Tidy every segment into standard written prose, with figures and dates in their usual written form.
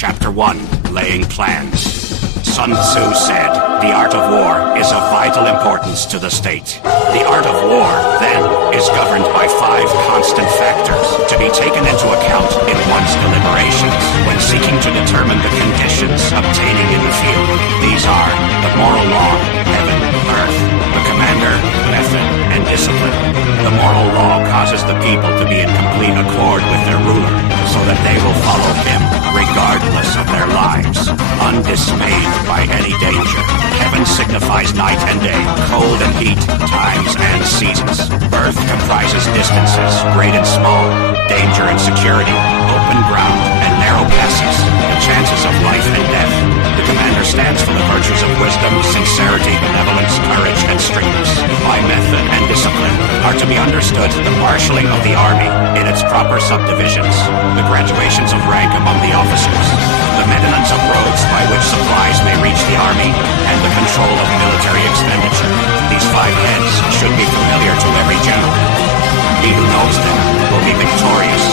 Chapter 1. Laying Plans. Sun Tzu said, "The art of war is of vital importance to the state." The art of war, then, is governed by 5 constant factors to be taken into account in one's deliberations when seeking to determine the conditions obtaining in the field. These are the moral law, heaven, earth, the commander, method, and discipline. The moral law causes the people to be in complete accord with their ruler, so that they will follow him regardless of their lives, undismayed by any danger. Heaven signifies night and day, cold and heat, times and seasons. Earth comprises distances, great and small, danger and security, open ground and narrow passes, the chances of life and death. The commander stands for the virtues of wisdom, sincerity, benevolence, courage, and strictness. By method and discipline are to be understood the marshalling of the army in its proper subdivisions, the graduations of rank among the officers, the maintenance of roads by which supplies may reach the army, and the control of military expenditure. These 5 heads should be familiar to every general. He who knows them will be victorious.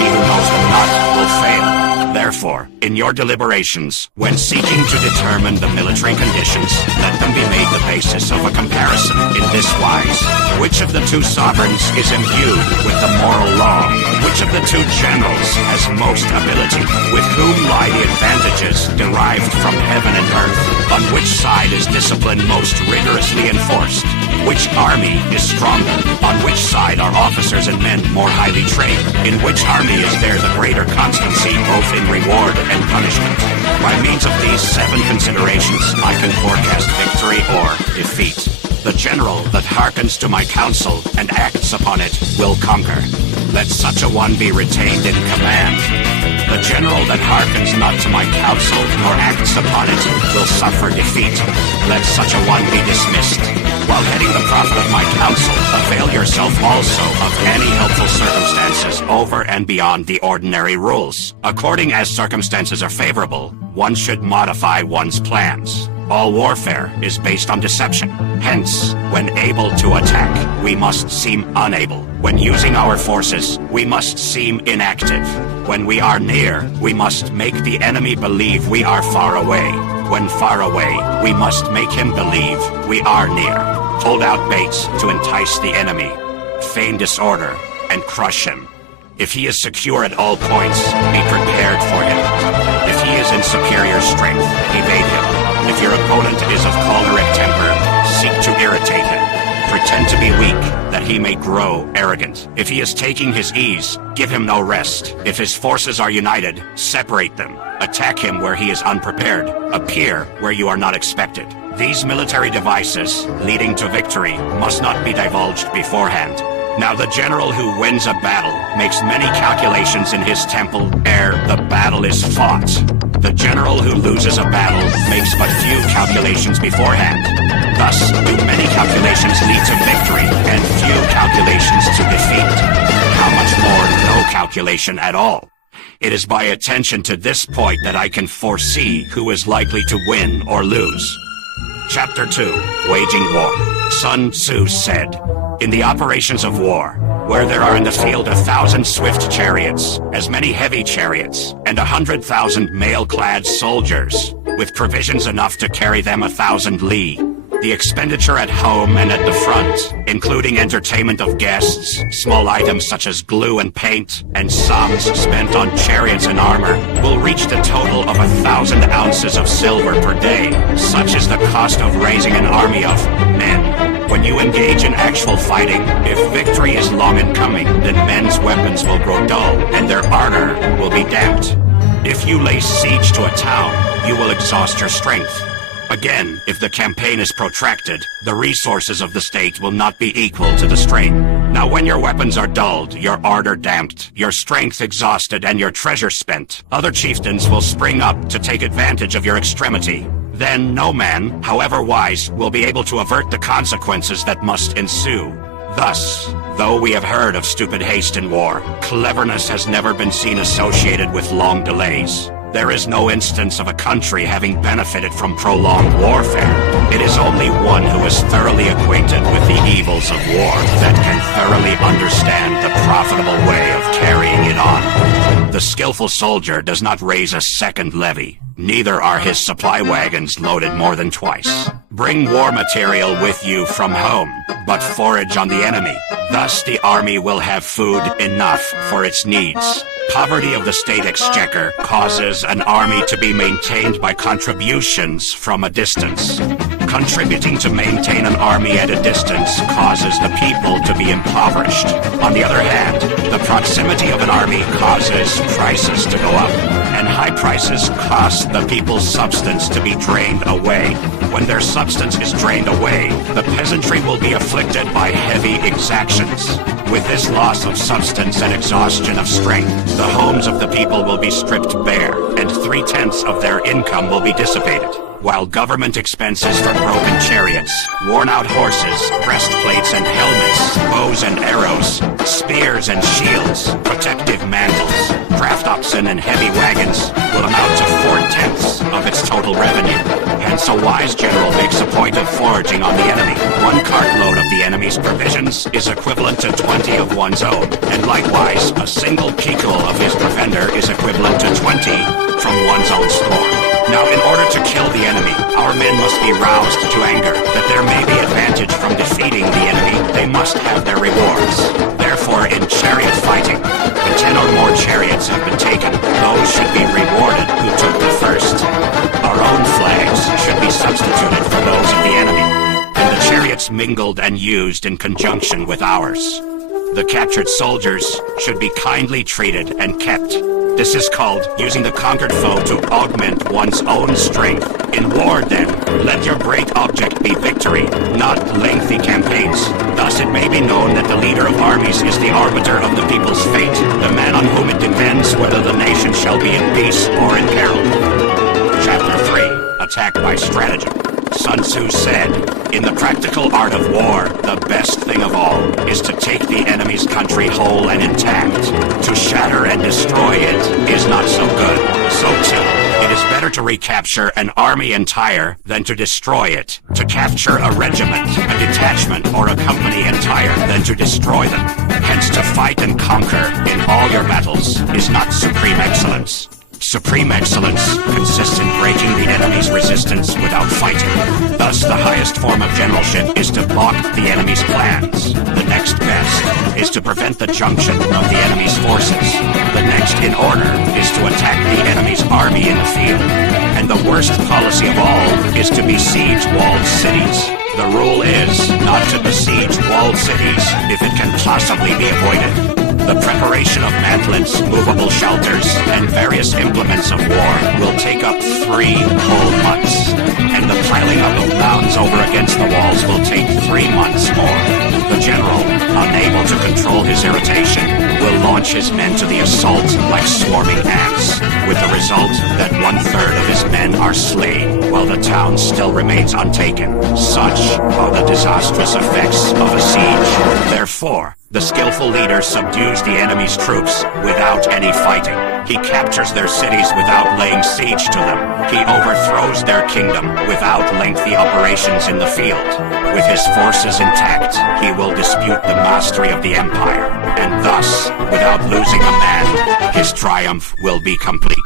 He who knows them not will fail. Therefore, in your deliberations, when seeking to determine the military conditions, let them be made the basis of a comparison in this wise. Which of the 2 sovereigns is imbued with the moral law? Which of the 2 generals has most ability? With whom lie the advantages derived from heaven and earth? On which side is discipline most rigorously enforced? Which army is stronger? On which side are officers and men more highly trained? In which army is there the greater constancy both in reward and punishment? By means of these 7 considerations, I can forecast victory or defeat. The general that hearkens to my counsel and acts upon it will conquer. Let such a one be retained in command. The general that hearkens not to my counsel nor acts upon it will suffer defeat. Let such a one be dismissed. While heading the profit of my counsel, avail yourself also of any helpful circumstances over and beyond the ordinary rules. According as circumstances are favorable, one should modify one's plans. All warfare is based on deception. Hence, when able to attack, we must seem unable. When using our forces, we must seem inactive. When we are near, we must make the enemy believe we are far away. When far away, we must make him believe we are near. Hold out baits to entice the enemy. Feign disorder and crush him. If he is secure at all points, be prepared for him. If he is in superior strength, evade him. If your opponent is of choleric temper, seek to irritate him. Pretend to be weak, that he may grow arrogant. If he is taking his ease, give him no rest. If his forces are united, separate them. Attack him where he is unprepared. Appear where you are not expected. These military devices, leading to victory, must not be divulged beforehand. Now the general who wins a battle makes many calculations in his temple ere the battle is fought. The general who loses a battle makes but few calculations beforehand. Thus, do many calculations lead to victory and few calculations to defeat? How much more no calculation at all? It is by attention to this point that I can foresee who is likely to win or lose. Chapter 2. Waging War. Sun Tzu said, "In the operations of war, where there are in the field 1,000 swift chariots, as many heavy chariots, and 100,000 mail-clad soldiers, with provisions enough to carry them 1,000 li. The expenditure at home and at the front, including entertainment of guests, small items such as glue and paint, and sums spent on chariots and armor, will reach the total of 1,000 ounces of silver per day. Such is the cost of raising an army of men. When you engage in actual fighting, if victory is long in coming, then men's weapons will grow dull, and their ardor will be damped. If you lay siege to a town, you will exhaust your strength. Again, if the campaign is protracted, the resources of the state will not be equal to the strain. Now when your weapons are dulled, your ardor damped, your strength exhausted, and your treasure spent, other chieftains will spring up to take advantage of your extremity. Then no man, however wise, will be able to avert the consequences that must ensue. Thus, though we have heard of stupid haste in war, cleverness has never been seen associated with long delays. There is no instance of a country having benefited from prolonged warfare. It is only one who is thoroughly acquainted with the evils of war that can thoroughly understand the profitable way of carrying it on. The skillful soldier does not raise a second levy. Neither are his supply wagons loaded more than twice. Bring war material with you from home, but forage on the enemy. Thus the army will have food enough for its needs. Poverty of the state exchequer causes an army to be maintained by contributions from a distance. Contributing to maintain an army at a distance causes the people to be impoverished. On the other hand, the proximity of an army causes prices to go up, and high prices cost the people's substance to be drained away. When their substance is drained away, the peasantry will be afflicted by heavy exactions. With this loss of substance and exhaustion of strength, the homes of the people will be stripped bare, and 3/10 of their income will be dissipated. While government expenses for broken chariots, worn-out horses, breastplates and helmets, bows and arrows, spears and shields, protective mantles, draft oxen and heavy wagons will amount to 4/10 of its total revenue. Hence a wise general makes a point of foraging on the enemy. One cartload of the enemy's provisions is equivalent to 20 of one's own, and likewise a single pikul of his provender is equivalent to 20 from one's own store. Now, in order to kill the enemy, our men must be roused to anger. That there may be advantage from defeating the enemy, they must have their rewards. Therefore, in chariot fighting, when 10 or more chariots have been taken, those should be rewarded who took the first. Our own flags should be substituted for those of the enemy, and the chariots mingled and used in conjunction with ours. The captured soldiers should be kindly treated and kept. This is called using the conquered foe to augment one's own strength. In war, then, let your great object be victory, not lengthy campaigns. Thus it may be known that the leader of armies is the arbiter of the people's fate, the man on whom it depends whether the nation shall be in peace or in peril. Chapter 3. Attack by Stratagem. Sun Tzu said, "In the practical art of war, the best thing of all is to take the enemy's country whole and intact. To shatter and destroy it is not so good. So too, it is better to recapture an army entire than to destroy it. To capture a regiment, a detachment, or a company entire than to destroy them. Hence to fight and conquer in all your battles is not supreme excellence. Supreme excellence consists in breaking the enemy's resistance without fighting. Thus, the highest form of generalship is to balk the enemy's plans. The next best is to prevent the junction of the enemy's forces. The next in order is to attack the enemy's army in the field. And the worst policy of all is to besiege walled cities. The rule is not to besiege walled cities if it can possibly be avoided. The preparation of mantlets, movable shelters, and various implements of war will take up 3 whole months, and the piling up of mounds over against the walls will take 3 months more. The general, unable to control his irritation, will launch his men to the assault like swarming ants, with the result that 1/3 of his men are slain, while the town still remains untaken. Such are the disastrous effects of a siege. Therefore, the skillful leader subdues the enemy's troops without any fighting. He captures their cities without laying siege to them. He overthrows their kingdom without lengthy operations in the field. With his forces intact, he will dispute the mastery of the empire, and thus, without losing a man, his triumph will be complete.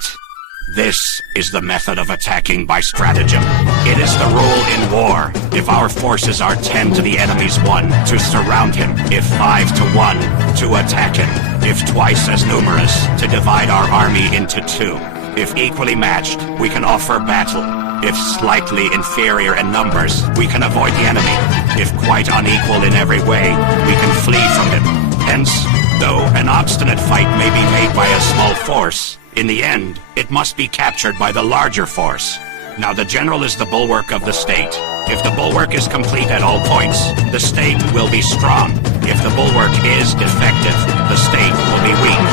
This is the method of attacking by stratagem. It is the rule in war, if our forces are 10 to the enemy's 1, to surround him, if 5 to 1, to attack him, if twice as numerous, to divide our army into 2. If equally matched, we can offer battle. If slightly inferior in numbers, we can avoid the enemy. If quite unequal in every way, we can flee from him. Hence, though an obstinate fight may be made by a small force, in the end, it must be captured by the larger force. Now the general is the bulwark of the state. If the bulwark is complete at all points, the state will be strong. If the bulwark is defective, the state will be weak.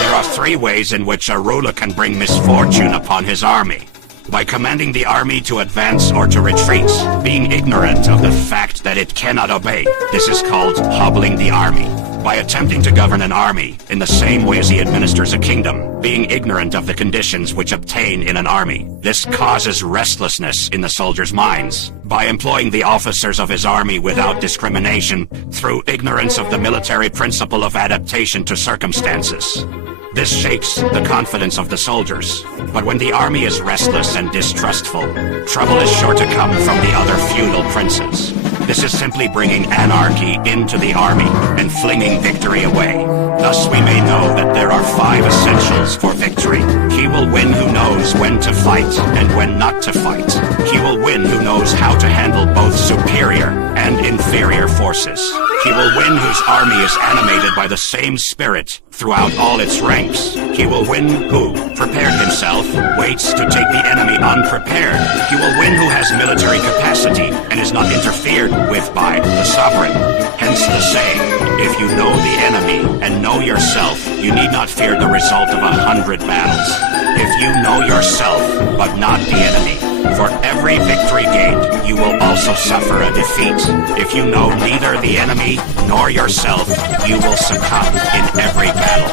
There are 3 ways in which a ruler can bring misfortune upon his army. By commanding the army to advance or to retreat, being ignorant of the fact that it cannot obey. This is called hobbling the army. By attempting to govern an army in the same way as he administers a kingdom, being ignorant of the conditions which obtain in an army. This causes restlessness in the soldiers' minds. By employing the officers of his army without discrimination, through ignorance of the military principle of adaptation to circumstances. This shakes the confidence of the soldiers. But when the army is restless and distrustful, trouble is sure to come from the other feudal princes. This is simply bringing anarchy into the army and flinging victory away. Thus we may know that there are 5 essentials for victory. He will win who knows when to fight and when not to fight. He will win who knows how to handle both superior and inferior forces. He will win whose army is animated by the same spirit throughout all its ranks. He will win who, prepared himself, waits to take the enemy unprepared. He will win who has military capacity and is not interfered with by the sovereign. Hence the saying, if you know the enemy and know yourself, you need not fear the result of 100 battles. If you know yourself, but not the enemy, for every victory gained, you will also suffer a defeat. If you know neither the enemy nor yourself, you will succumb in every battle.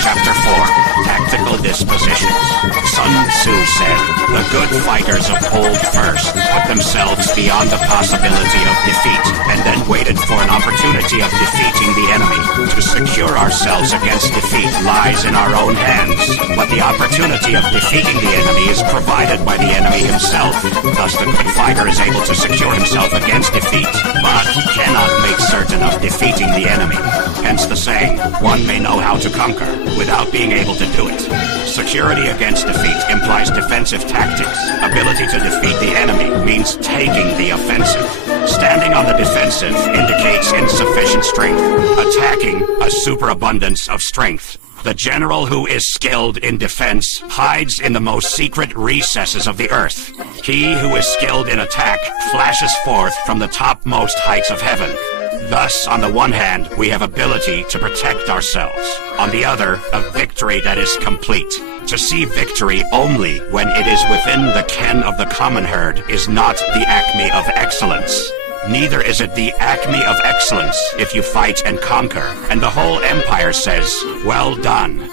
Chapter 4. Tactical Dispositions. Sun Tzu said, the good fighters of old first put themselves beyond the possibility of defeat, and then waited for an opportunity of defeating the enemy. To secure ourselves against defeat lies in our own hands, but the opportunity of defeating the enemy is provided by the enemy himself. Thus the good fighter is able to secure himself against defeat, but cannot make certain of defeating the enemy. Hence the saying, one may know how to conquer without being able to do it. Security against defeat implies defensive tactics. Ability to defeat the enemy means taking the offensive. Standing on the defensive indicates insufficient strength. Attacking a superabundance of strength. The general who is skilled in defense hides in the most secret recesses of the earth. He who is skilled in attack flashes forth from the topmost heights of heaven. Thus, on the one hand, we have ability to protect ourselves. On the other, a victory that is complete. To see victory only when it is within the ken of the common herd is not the acme of excellence. Neither is it the acme of excellence if you fight and conquer, and the whole empire says, well done.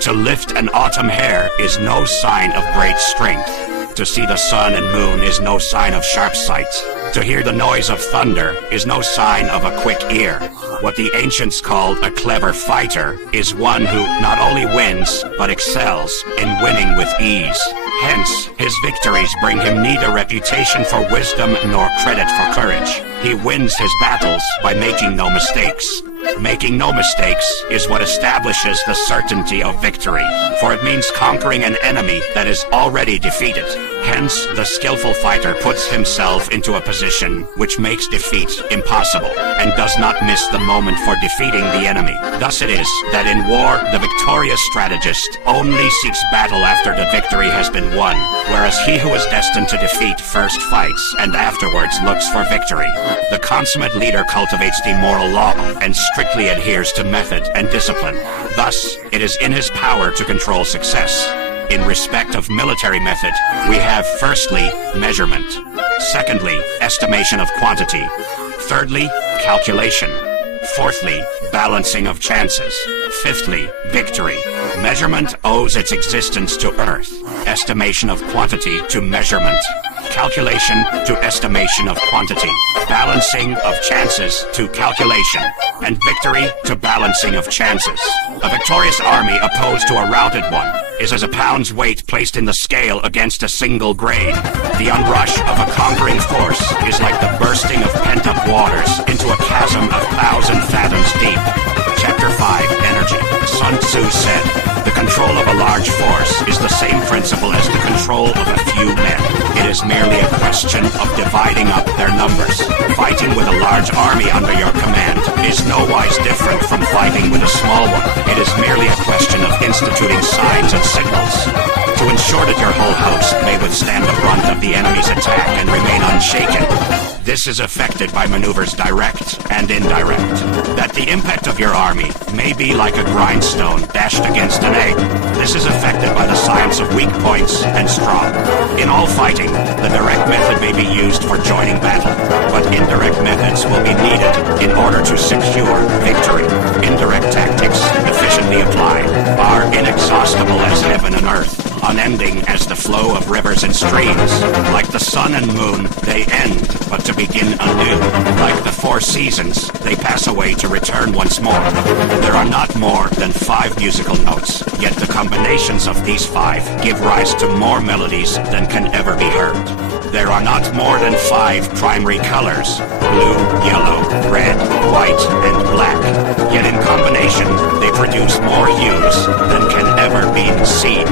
To lift an autumn hair is no sign of great strength. To see the sun and moon is no sign of sharp sight. To hear the noise of thunder is no sign of a quick ear. What the ancients called a clever fighter is one who not only wins, but excels in winning with ease. Hence, his victories bring him neither reputation for wisdom nor credit for courage. He wins his battles by making no mistakes. Making no mistakes is what establishes the certainty of victory, for it means conquering an enemy that is already defeated. Hence, the skillful fighter puts himself into a position which makes defeat impossible, and does not miss the moment for defeating the enemy. Thus it is that in war, the victorious strategist only seeks battle after the victory has been won, whereas he who is destined to defeat first fights, and afterwards looks for victory. The consummate leader cultivates the moral law, and strictly adheres to method and discipline. Thus, it is in his power to control success. In respect of military method, we have firstly, measurement. Secondly, estimation of quantity. Thirdly, calculation. Fourthly, balancing of chances. Fifthly, victory. Measurement owes its existence to earth. Estimation of quantity to measurement. Calculation to estimation of quantity. Balancing of chances to calculation. And victory to balancing of chances. A victorious army opposed to a routed one is as a pound's weight placed in the scale against a single grain. The onrush of a conquering force is like the bursting of pent-up waters into a chasm of 1,000 fathoms deep. Chapter 5, Energy. Sun Tzu said, the control of a large force is the same principle as the control of a few men. It is merely a question of dividing up their numbers. Fighting with a large army under your command is nowise different from fighting with a small one. It is merely a question of instituting signs and signals. To ensure ensure that your whole host may withstand the brunt of the enemy's attack and remain unshaken. This is affected by maneuvers direct and indirect. That the impact of your army may be like a grindstone dashed against an egg. This is affected by the science of weak points and strong. In all fighting, the direct method may be used for joining battle, but indirect methods will be needed in order to secure victory. Indirect tactics, efficiently applied, are inexhaustible as heaven and earth, unending as the flow of rivers and streams. Like the sun and moon, they end, but to begin anew. Like the four seasons, they pass away to return once more. There are not more than 5 musical notes, yet the combinations of these 5 give rise to more melodies than can ever be heard. There are not more than 5 primary colors: blue, yellow, red, white, and black. Yet in combination, they produce more hues than can ever be seen.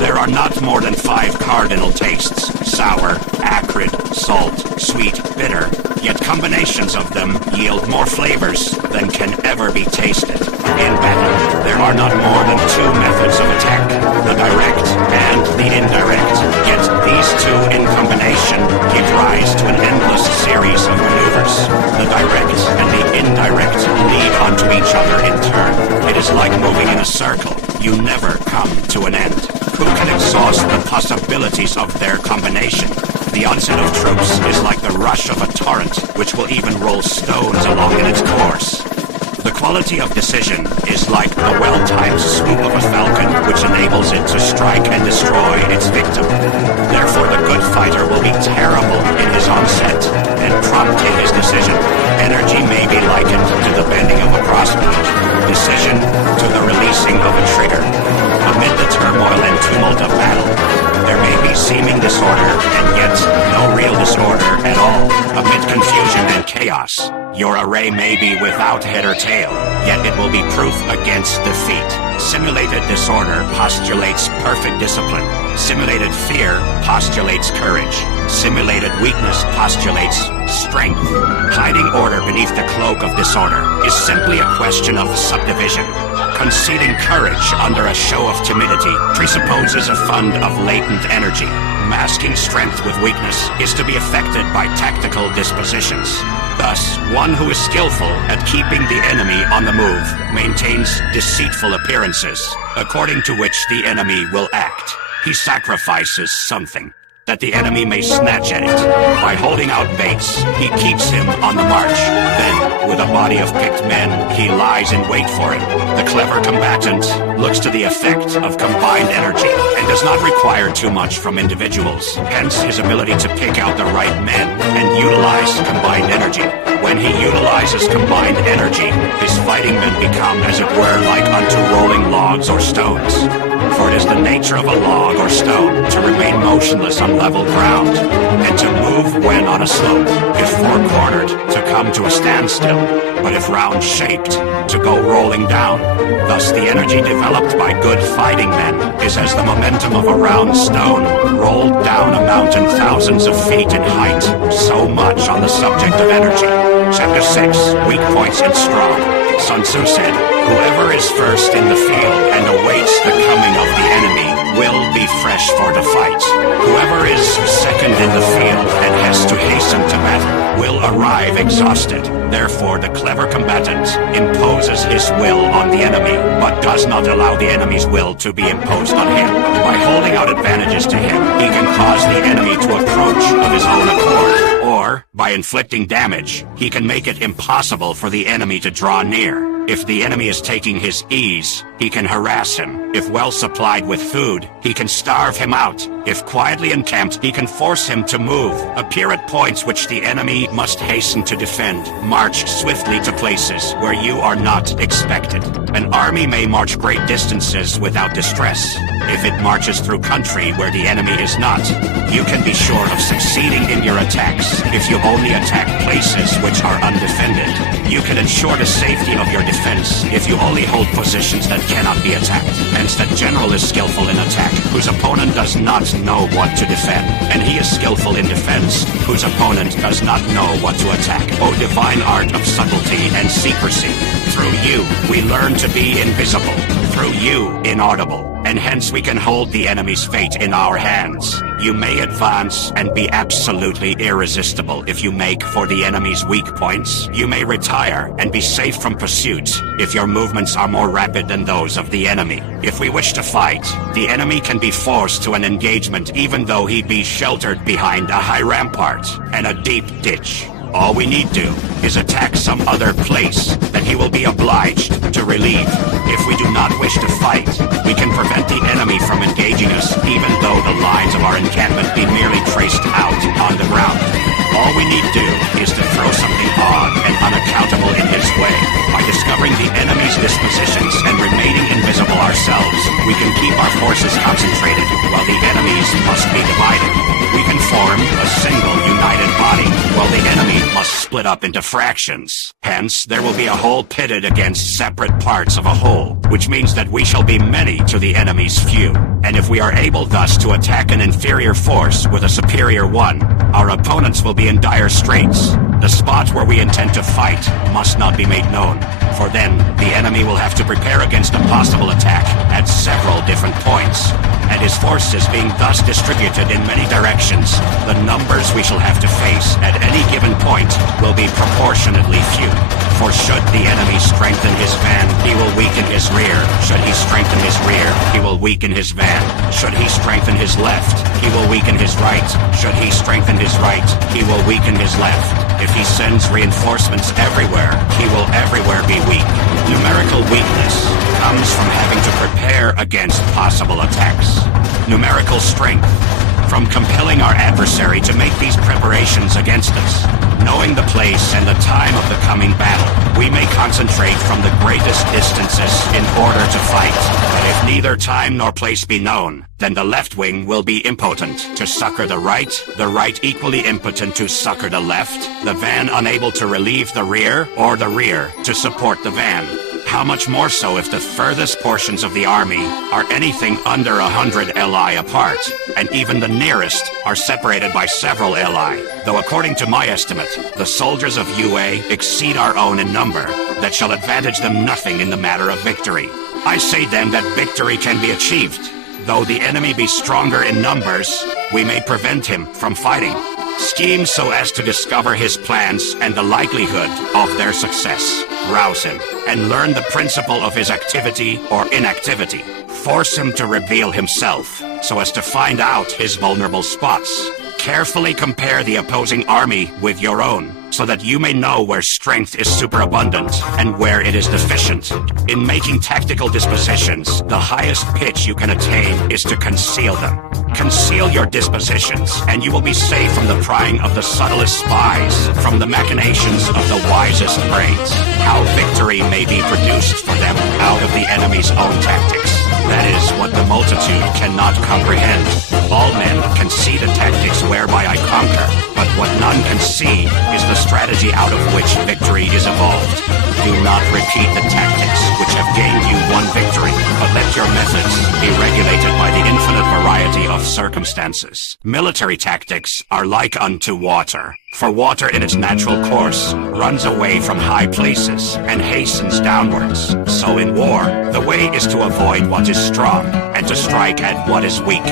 There are not more than 5 cardinal tastes: sour, acrid, salt, sweet, bitter. Yet combinations of them yield more flavors than can ever be tasted. In battle, there are not more than 2 methods of attack: the direct and the indirect. Yet these 2 in combination give rise to an endless series of maneuvers. The direct and the indirect lead onto each other in turn. It is like moving in a circle. You never come to an end. Who can exhaust the possibilities of their combination? The onset of troops is like the rush of a torrent, which will even roll stones along in its course. The quality of decision is like the well-timed swoop of a falcon, which enables it to strike and destroy its victim. Therefore, the good fighter will be terrible in his onset and prompt in his decision. Energy may be likened to the bending of a crossbow, decision to the releasing of a trigger. Amid the turmoil and tumult of battle, there may be seeming disorder and yet no real disorder at all. Amid confusion and chaos, your array may be without head or tail, yet it will be proof against defeat. Simulated disorder postulates perfect discipline. Simulated fear postulates courage. Simulated weakness postulates strength. Hiding order beneath the cloak of disorder is simply a question of subdivision. Concealing courage under a show of timidity presupposes a fund of latent energy. Masking strength with weakness is to be effected by tactical dispositions. Thus, one who is skillful at keeping the enemy on the move maintains deceitful appearances, according to which the enemy will act. He sacrifices something, that the enemy may snatch at it. By holding out baits, he keeps him on the march. Then, with a body of picked men, he lies in wait for him. The clever combatant looks to the effect of combined energy and does not require too much from individuals. Hence his ability to pick out the right men and utilize combined energy. When he utilizes combined energy, his fighting men become, as it were, like unto rolling logs or stones. For it is the nature of a log or stone to remain motionless on level ground, and to move when on a slope, if four-cornered, to come to a standstill, but if round-shaped, to go rolling down. Thus the energy developed by good fighting men is as the momentum of a round stone rolled down a mountain thousands of feet in height. So much on the subject of energy. Chapter 6, Weak Points and Strong. Sun Tzu said, "Whoever is first in the field and awaits the coming of the enemy will be fresh for the fight. Whoever is second in the field and has to hasten to battle will arrive exhausted. Therefore, the clever combatant imposes his will on the enemy, but does not allow the enemy's will to be imposed on him. By holding out advantages to him, he can cause the enemy to approach of his own accord, or, by inflicting damage, he can make it impossible for the enemy to draw near. If the enemy is taking his ease, he can harass him. If well supplied with food, he can starve him out. If quietly encamped, he can force him to move, appear at points which the enemy must hasten to defend, march swiftly to places where you are not expected. An army may march great distances without distress. If it marches through country where the enemy is not, you can be sure of succeeding in your attacks if you only attack places which are undefended. You can ensure the safety of your defense if you only hold positions that cannot be attacked. Hence, the general is skillful in attack, whose opponent does not know what to defend, and he is skillful in defense, whose opponent does not know what to attack. O divine art of subtlety and secrecy! Through you, we learn to be invisible. Through you, inaudible. and hence we can hold the enemy's fate in our hands. You may advance and be absolutely irresistible if you make for the enemy's weak points. You may retire and be safe from pursuit if your movements are more rapid than those of the enemy. If we wish to fight, the enemy can be forced to an engagement even though he be sheltered behind a high rampart and a deep ditch. All we need do is attack some other place that he will be obliged to relieve. If we do not wish to fight, we can prevent the enemy from engaging us even though the lines of our encampment be merely traced out on the ground. All we need do is to throw something odd and unaccountable in his way. By discovering the enemy's dispositions and remaining invisible ourselves, we can keep our forces concentrated while the enemy's must be divided. We can form a single united body while the enemy must split up into fractions. Hence, there will be a whole pitted against separate parts of a whole, which means that we shall be many to the enemy's few. And if we are able thus to attack an inferior force with a superior one, our opponents will be in dire straits. The spot where we intend to fight must not be made known, for then the enemy will have to prepare against a possible attack at several different points. And his forces being thus distributed in many directions, the numbers we shall have to face at any given point will be proportionately few. For should the enemy strengthen his van, he will weaken his rear. Should he strengthen his rear, he will weaken his van. Should he strengthen his left, he will weaken his right. Should he strengthen his right, he will weaken his left. If he sends reinforcements everywhere, he will everywhere be weak. Numerical weakness comes from having to prepare against possible attacks. Numerical strength from compelling our adversary to make these preparations against us. Knowing the place and the time of the coming battle, we may concentrate from the greatest distances in order to fight. But if neither time nor place be known, then the left wing will be impotent to succor the right equally impotent to succor the left, the van unable to relieve the rear, or the rear to support the van. How much more so if the furthest portions of the army are anything under 100 li apart, and even the nearest are separated by several li, though according to my estimate, the soldiers of UA exceed our own in number, that shall advantage them nothing in the matter of victory. I say then that victory can be achieved. Though the enemy be stronger in numbers, we may prevent him from fighting. Scheme so as to discover his plans and the likelihood of their success. Rouse him, and learn the principle of his activity or inactivity. Force him to reveal himself, so as to find out his vulnerable spots. Carefully compare the opposing army with your own, so that you may know where strength is superabundant and where it is deficient. In making tactical dispositions, the highest pitch you can attain is to conceal them. Conceal your dispositions, and you will be safe from the prying of the subtlest spies, from the machinations of the wisest brains. How victory may be produced for them out of the enemy's own tactics. That is what the multitude cannot comprehend. All men can see the tactics whereby I conquer, but what none can see is the strategy out of which victory is evolved. Do not repeat the tactics which have gained you one victory, but let your methods be regulated by the infinite variety of circumstances. Military tactics are like unto water. For water in its natural course runs away from high places and hastens downwards. So in war, the way is to avoid what is strong and to strike at what is weak.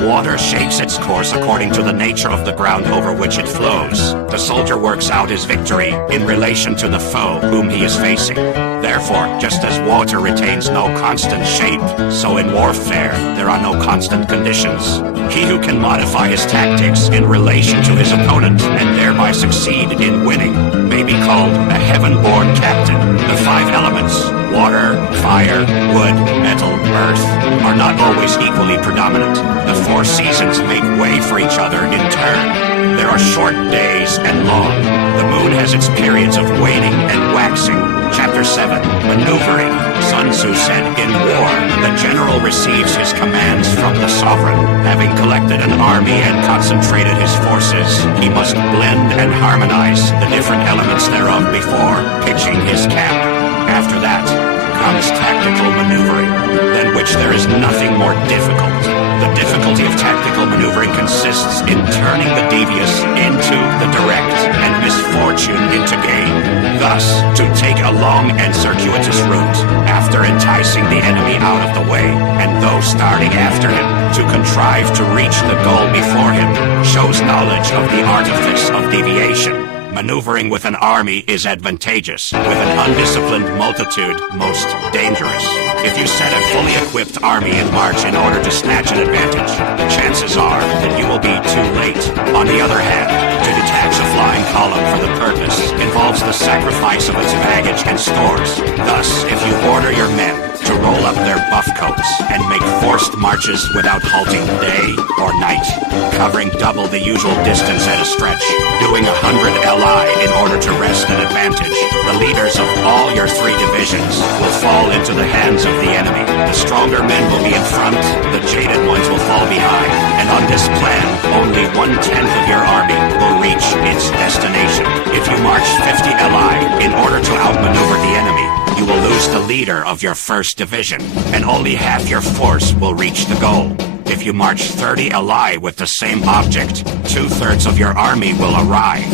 Water shapes its course according to the nature of the ground over which it flows. The soldier works out his victory in relation to the foe whom he is facing. Therefore, just as water retains no constant shape, so in warfare there are no constant conditions. He who can modify his tactics in relation to his opponent and thereby succeed in winning may be called a heaven-born captain. The five elements, water, fire, wood, metal, earth, are not always equally predominant. The four seasons make way for each other in turn. There are short days and long. The moon has its periods of waning and waxing. Chapter 7, Maneuvering. Sun Tzu said, in war, the general receives his commands from the sovereign. Having collected an army and concentrated his forces, he must blend and harmonize the different elements thereof before pitching his camp. After that comes tactical maneuvering, than which there is nothing more difficult. The difficulty of tactical maneuvering consists in turning the devious into the direct and misfortune into gain. Thus, to take a long and circuitous route, after enticing the enemy out of the way, and though starting after him, to contrive to reach the goal before him, shows knowledge of the artifice of deviation. Maneuvering with an army is advantageous, with an undisciplined multitude most dangerous. If you set a fully equipped army in march in order to snatch an advantage, chances are that you will be too late. On the other hand, to detach a flying column for the purpose involves the sacrifice of its baggage and stores. Thus, if you order your men to roll up their buff coats and make forced marches without halting day or night, covering double the usual distance at a stretch, doing 100 LI in order to wrest an advantage, the leaders of all your 3 divisions will fall into the hands of the enemy. The stronger men will be in front, the jaded ones will fall behind, and on this plan, only 1/10 of your army will reach its destination. If you march 50 LI in order to outmaneuver the enemy, you will lose the leader of your 1st division, and only half your force will reach the goal. If you march 30 LI with the same object, 2/3 of your army will arrive.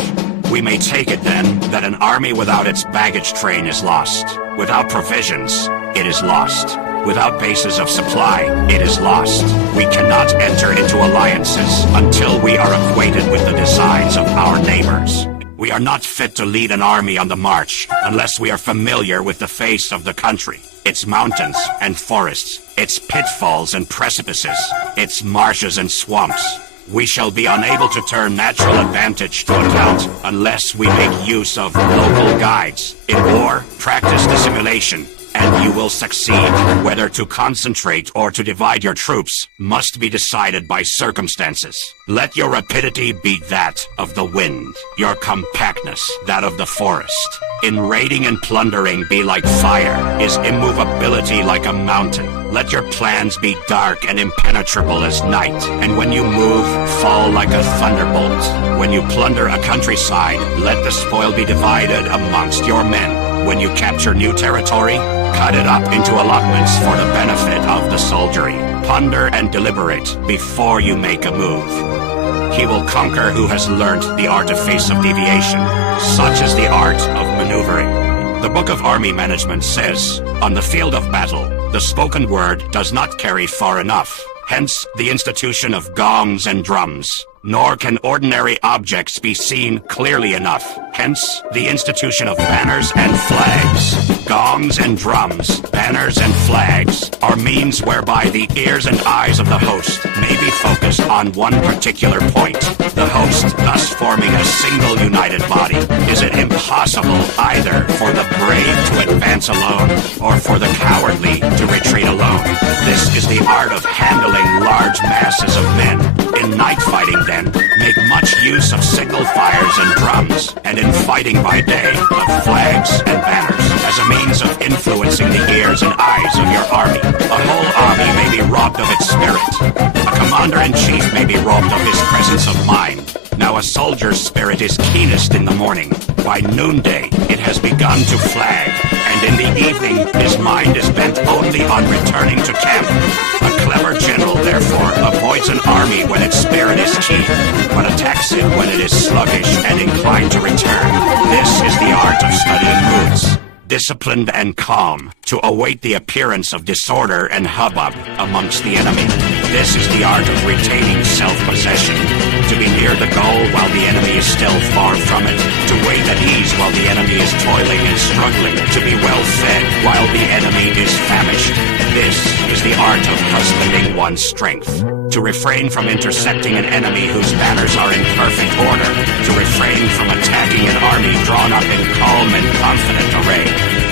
We may take it then that an army without its baggage train is lost. Without provisions, it is lost. Without bases of supply, it is lost. We cannot enter into alliances until we are acquainted with the designs of our neighbors. We are not fit to lead an army on the march unless we are familiar with the face of the country, its mountains and forests, its pitfalls and precipices, its marshes and swamps. We shall be unable to turn natural advantage to account unless we make use of local guides. In war, practice dissimulation, and you will succeed. Whether to concentrate or to divide your troops must be decided by circumstances. Let your rapidity be that of the wind, your compactness that of the forest. In raiding and plundering be like fire, is immovability like a mountain. Let your plans be dark and impenetrable as night, and when you move, fall like a thunderbolt. When you plunder a countryside, let the spoil be divided amongst your men. When you capture new territory, cut it up into allotments for the benefit of the soldiery. Ponder and deliberate before you make a move. He will conquer who has learnt the artifice of deviation. Such is the art of maneuvering. The Book of Army Management says, on the field of battle, the spoken word does not carry far enough. Hence the institution of gongs and drums. Nor can ordinary objects be seen clearly enough. Hence the institution of banners and flags. Gongs and drums, banners and flags, are means whereby the ears and eyes of the host may be focused on one particular point. The host thus forming a single united body. Is it impossible either for the brave to advance alone, or for the cowardly to retreat alone? This is the art of handling large masses of men. In night fighting, then, make much use of signal fires and drums, and in fighting by day, of flags and banners, as a means of influencing the ears and eyes of your army. A whole army may be robbed of its spirit. A commander-in-chief may be robbed of his presence of mind. Now a soldier's spirit is keenest in the morning. By noonday, it has begun to flag, and in the evening, his mind is bent only on returning to camp. A clever general, therefore, avoids an army when its spirit is keen, but attacks it when it is sluggish and inclined to return. This is the art of studying moods, disciplined and calm, to await the appearance of disorder and hubbub amongst the enemy. This is the art of retaining self-possession, to be near the goal while the enemy is still far from it, to wait at ease while the enemy is toiling and struggling, to be well fed while the enemy is famished. This is the art of husbanding one's strength, to refrain from intercepting an enemy whose banners are in perfect order, to refrain from attacking an army drawn up in calm and confident array.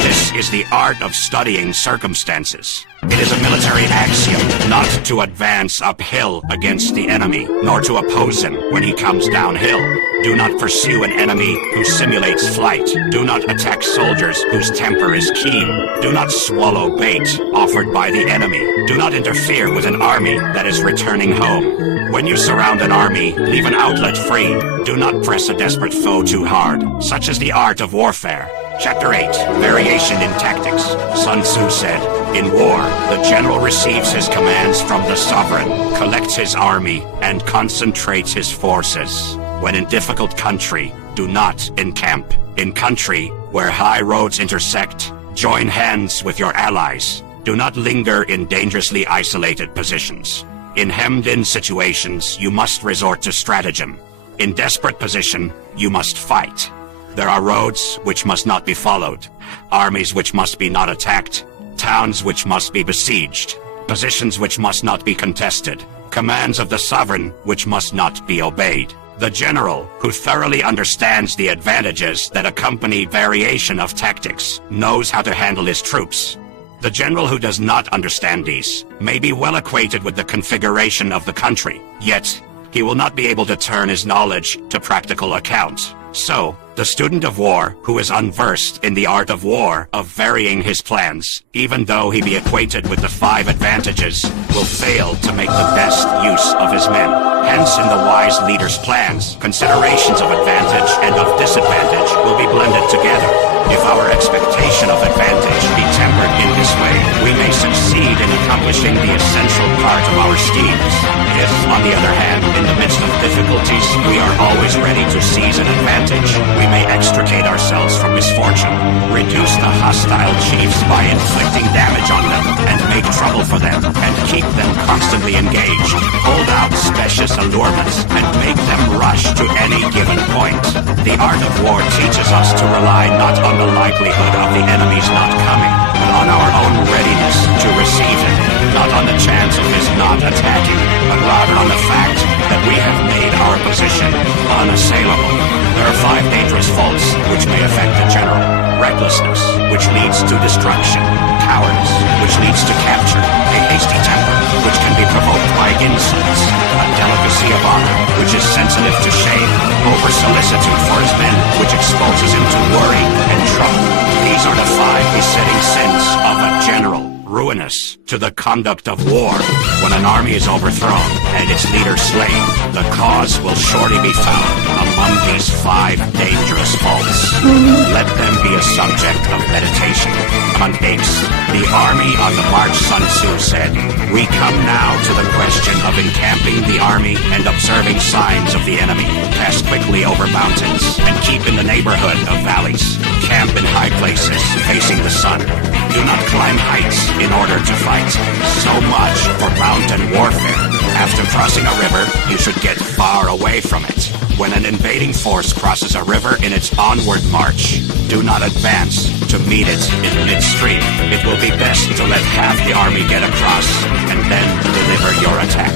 This is the art of studying circumstances. It is a military axiom not to advance uphill against the enemy, nor to oppose him when he comes downhill. Do not pursue an enemy who simulates flight. Do not attack soldiers whose temper is keen. Do not swallow bait offered by the enemy. Do not interfere with an army that is returning home. When you surround an army, leave an outlet free. Do not press a desperate foe too hard. Such is the art of warfare. Chapter 8, Variation in Tactics. Sun Tzu said, in war, the general receives his commands from the sovereign, collects his army, and concentrates his forces. When in difficult country, do not encamp. In country where high roads intersect, join hands with your allies. Do not linger in dangerously isolated positions. In hemmed-in situations, you must resort to stratagem. In desperate position, you must fight. There are roads which must not be followed, armies which must be not attacked, towns which must be besieged, positions which must not be contested, commands of the sovereign which must not be obeyed. The general, who thoroughly understands the advantages that accompany variation of tactics, knows how to handle his troops. The general who does not understand these may be well acquainted with the configuration of the country, yet he will not be able to turn his knowledge to practical account. So, the student of war who is unversed in the art of war of varying his plans, even though he be acquainted with the 5 advantages, will fail to make the best use of his men. Hence, in the wise leader's plans, considerations of advantage and of disadvantage will be blended together. If our expectation of advantage be tempered in this way, we may succeed in accomplishing the essential part of our schemes. If, on the other hand, in the midst of difficulties, we are always ready to seize an advantage, we may extricate ourselves from misfortune, reduce the hostile chiefs by inflicting damage on them, and make trouble for them, and keep them constantly engaged, hold out specious allurements, and make them rush to any given point. The art of war teaches us to rely not on the likelihood of the enemy's not coming, but on our own readiness to receive him, not on the chance of his not attacking, but rather on the fact that we have made our position unassailable. There are 5 dangerous faults which may affect the general. Recklessness, which leads to destruction. Cowardice, which leads to capture. A hasty temper, which can be provoked by insolence. A delicacy of honor, which is sensitive to shame. Over-solicitude for his men, which exposes him to worry and trouble. These are the 5 besetting sins of a general. Ruinous to the conduct of war. When an army is overthrown and its leader slain, the cause will surely be found among these 5 dangerous faults. Let them be a subject of meditation. On apes, the army on the march, Sun Tzu said, "We come now to the question of encamping the army and observing signs of the enemy. Pass quickly over mountains and keep in the neighborhood of valleys. Camp in high places facing the sun. Do not climb heights in order to fight. So much for mountain warfare. After crossing a river, you should get far away from it. When an invading force crosses a river in its onward march, do not advance to meet it in midstream. It will be best to let half the army get across and then deliver your attack.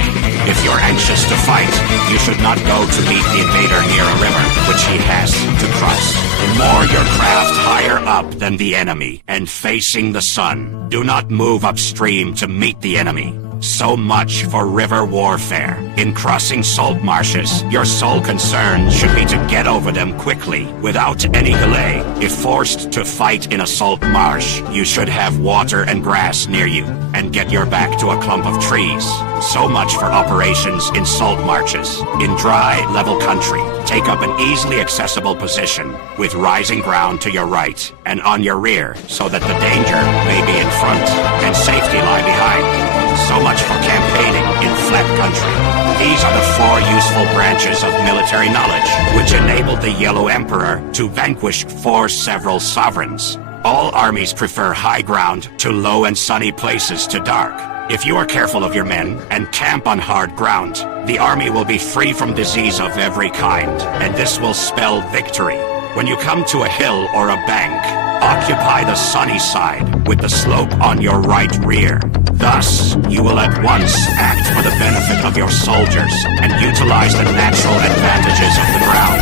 If you're anxious to fight, you should not go to meet the invader near a river, which he has to cross. Moor your craft higher up than the enemy and facing the sun. Do not move upstream to meet the enemy. So much for river warfare. In crossing salt marshes, your sole concern should be to get over them quickly, without any delay. If forced to fight in a salt marsh, you should have water and grass near you, and get your back to a clump of trees. So much for operations in salt marshes. In dry, level country, take up an easily accessible position, with rising ground to your right and on your rear, so that the danger may be in front and safety lie behind. So much for campaigning in flat country. These are the 4 useful branches of military knowledge, which enabled the Yellow Emperor to vanquish 4 several sovereigns. All armies prefer high ground to low and sunny places to dark. If you are careful of your men and camp on hard ground, the army will be free from disease of every kind, and this will spell victory. When you come to a hill or a bank, occupy the sunny side with the slope on your right rear. Thus, you will at once act for the benefit of your soldiers and utilize the natural advantages of the ground.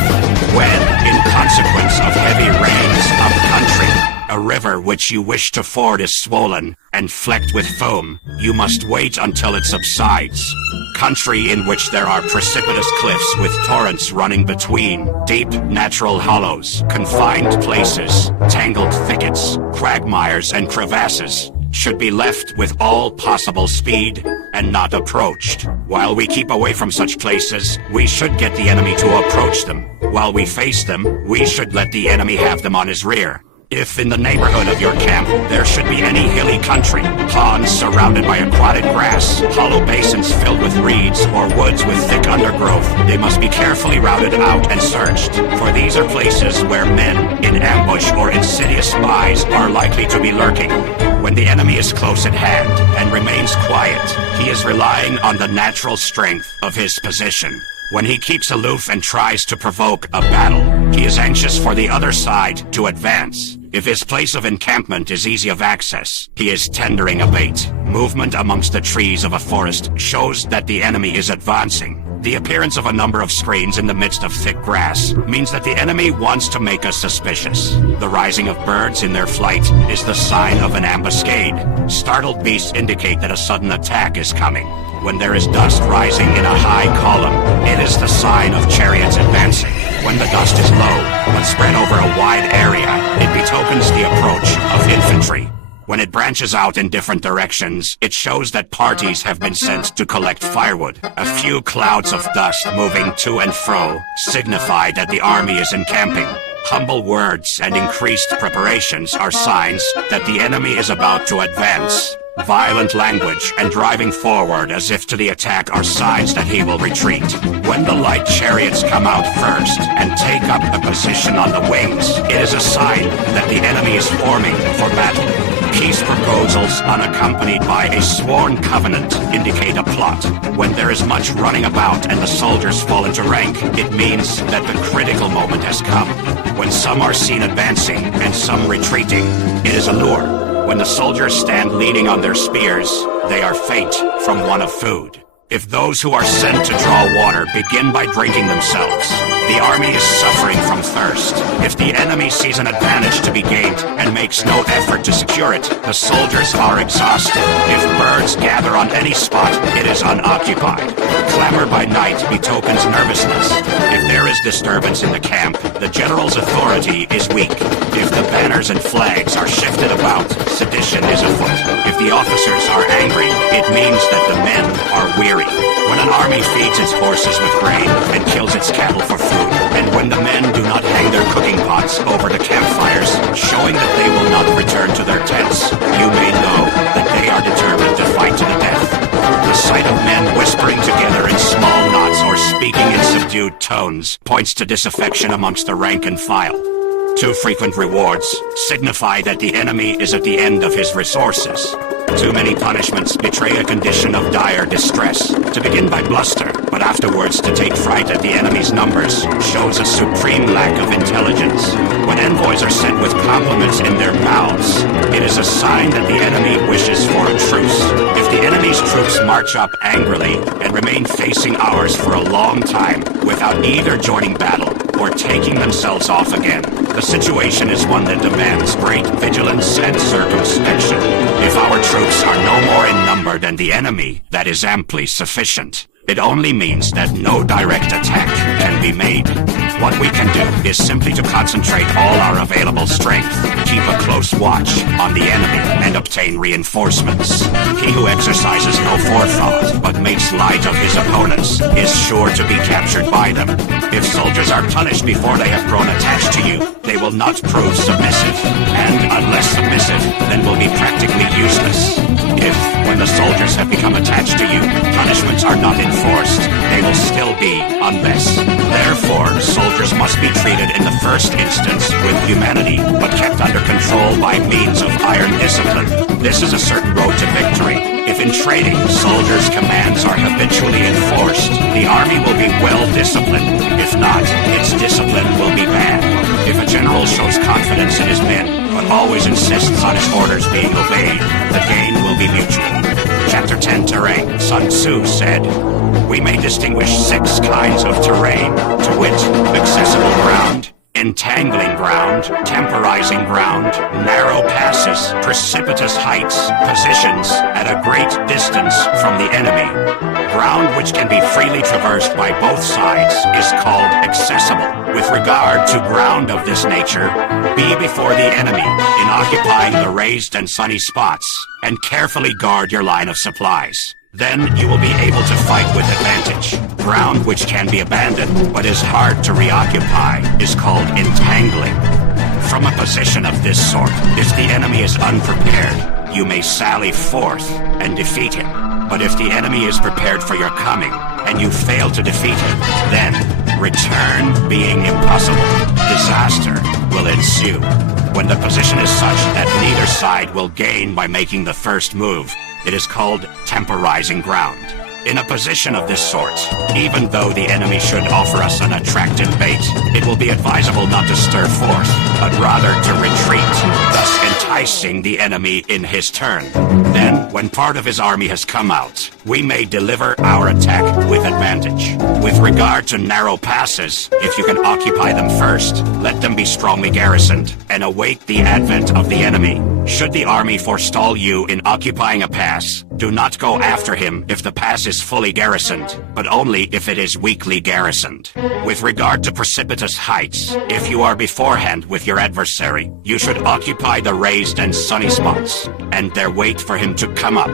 When, in consequence of heavy rains up country, a river which you wish to ford is swollen and flecked with foam, you must wait until it subsides. Country in which there are precipitous cliffs with torrents running between, deep natural hollows, confined places, tangled thickets, quagmires and crevasses, should be left with all possible speed and not approached. While we keep away from such places, we should get the enemy to approach them. While we face them, we should let the enemy have them on his rear. If in the neighborhood of your camp there should be any hilly country, ponds surrounded by aquatic grass, hollow basins filled with reeds, or woods with thick undergrowth, they must be carefully routed out and searched, for these are places where men, in ambush or insidious spies, are likely to be lurking. When the enemy is close at hand and remains quiet, he is relying on the natural strength of his position. When he keeps aloof and tries to provoke a battle, he is anxious for the other side to advance. If his place of encampment is easy of access, he is tendering a bait. Movement amongst the trees of a forest shows that the enemy is advancing. The appearance of a number of screens in the midst of thick grass means that the enemy wants to make us suspicious. The rising of birds in their flight is the sign of an ambuscade. Startled beasts indicate that a sudden attack is coming. When there is dust rising in a high column, it is the sign of chariots advancing. When the dust is low, but spread over a wide area, it betokens the approach of infantry. When it branches out in different directions, it shows that parties have been sent to collect firewood. A few clouds of dust moving to and fro signify that the army is encamping. Humble words and increased preparations are signs that the enemy is about to advance. Violent language and driving forward as if to the attack are signs that he will retreat. When the light chariots come out first and take up a position on the wings, it is a sign that the enemy is forming for battle. Peace proposals unaccompanied by a sworn covenant indicate a plot. When there is much running about and the soldiers fall into rank, it means that the critical moment has come. When some are seen advancing and some retreating, it is a lure. When the soldiers stand leaning on their spears, they are faint from want of food. If those who are sent to draw water begin by drinking themselves, the army is suffering from thirst. If the enemy sees an advantage to be gained and makes no effort to secure it, the soldiers are exhausted. If birds gather on any spot, it is unoccupied. Clamor by night betokens nervousness. If there is disturbance in the camp, the general's authority is weak. If the banners and flags are shifted about, sedition is afoot. If the officers are angry, it means that the men are weary. When an army feeds its horses with grain and kills its cattle for food, and when the men do not hang their cooking pots over the campfires, showing that they will not return to their tents, you may know that they are determined to fight to the death. The sight of men whispering together in small knots or speaking in subdued tones points to disaffection amongst the rank and file. Too frequent rewards signify that the enemy is at the end of his resources. Too many punishments betray a condition of dire distress. To begin by bluster, but afterwards to take fright at the enemy's numbers, shows a supreme lack of intelligence. When envoys are sent with compliments in their mouths, it is a sign that the enemy wishes for a truce. If the enemy's troops march up angrily and remain facing ours for a long time without either joining battle or taking themselves off again, the situation is one that demands great vigilance and circumspection. If our troops are no more in number than the enemy, that is amply sufficient. It only means that no direct attack can be made. What we can do is simply to concentrate all our available strength, keep a close watch on the enemy, and obtain reinforcements. He who exercises no forethought but makes light of his opponents is sure to be captured by them. If soldiers are punished before they have grown attached to you, they will not prove submissive, and unless submissive, then will be practically useless. If, when the soldiers have become attached to you, punishments are not enforced, they will still be unless. Therefore, soldiers must be treated in the first instance with humanity, but kept under control by means of iron discipline. This is a certain road to victory. If in training, soldiers' commands are habitually enforced, the army will be well disciplined. If not, its discipline will be bad. If a general shows confidence in his men, but always insists on his orders being obeyed, the gain will be mutual. Chapter 10, Terrain. Sun Tzu said, "We may distinguish 6 kinds of terrain, to wit, accessible ground, entangling ground, temporizing ground, narrow passes, precipitous heights, positions at a great distance from the enemy. Ground which can be freely traversed by both sides is called accessible. With regard to ground of this nature, be before the enemy in occupying the raised and sunny spots, and carefully guard your line of supplies. Then you will be able to fight with advantage. Ground which can be abandoned, but is hard to reoccupy, is called entangling. From a position of this sort, if the enemy is unprepared, you may sally forth and defeat him. But if the enemy is prepared for your coming, and you fail to defeat him, then, return being impossible, disaster will ensue. When the position is such that neither side will gain by making the first move, it is called temporizing ground. In a position of this sort, even though the enemy should offer us an attractive bait, it will be advisable not to stir forth, but rather to retreat, thus enticing the enemy in his turn. Then, when part of his army has come out, we may deliver our attack with advantage. With regard to narrow passes, if you can occupy them first, let them be strongly garrisoned, and await the advent of the enemy. Should the army forestall you in occupying a pass, do not go after him if the pass is fully garrisoned, but only if it is weakly garrisoned. With regard to precipitous heights, if you are beforehand with your adversary, you should occupy the raised and sunny spots, and there wait for him to come up.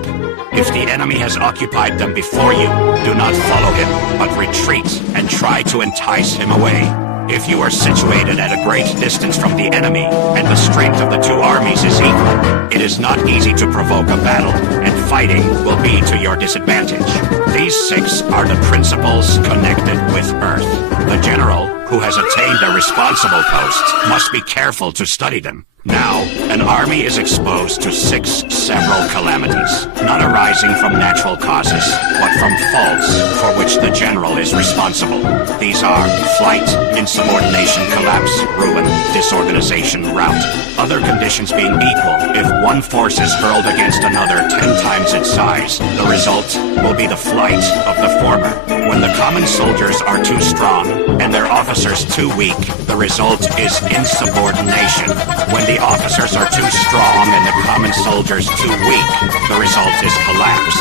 If the enemy has occupied them before you, do not follow him, but retreat and try to entice him away. If you are situated at a great distance from the enemy, and the strength of the two armies is equal, it is not easy to provoke a battle, and fighting will be to your disadvantage. These 6 are the principles connected with Earth. The general, who has attained a responsible post, must be careful to study them. Now, an army is exposed to 6 several calamities, not arising from natural causes, but from faults for which the general is responsible. These are flight, insubordination, collapse, ruin, disorganization, rout. Other conditions being equal, if one force is hurled against another 10 times its size, the result will be the flight of the former. When the common soldiers are too strong, and their officers too weak, the result is insubordination. When the officers are too strong and the common soldiers too weak, the result is collapse.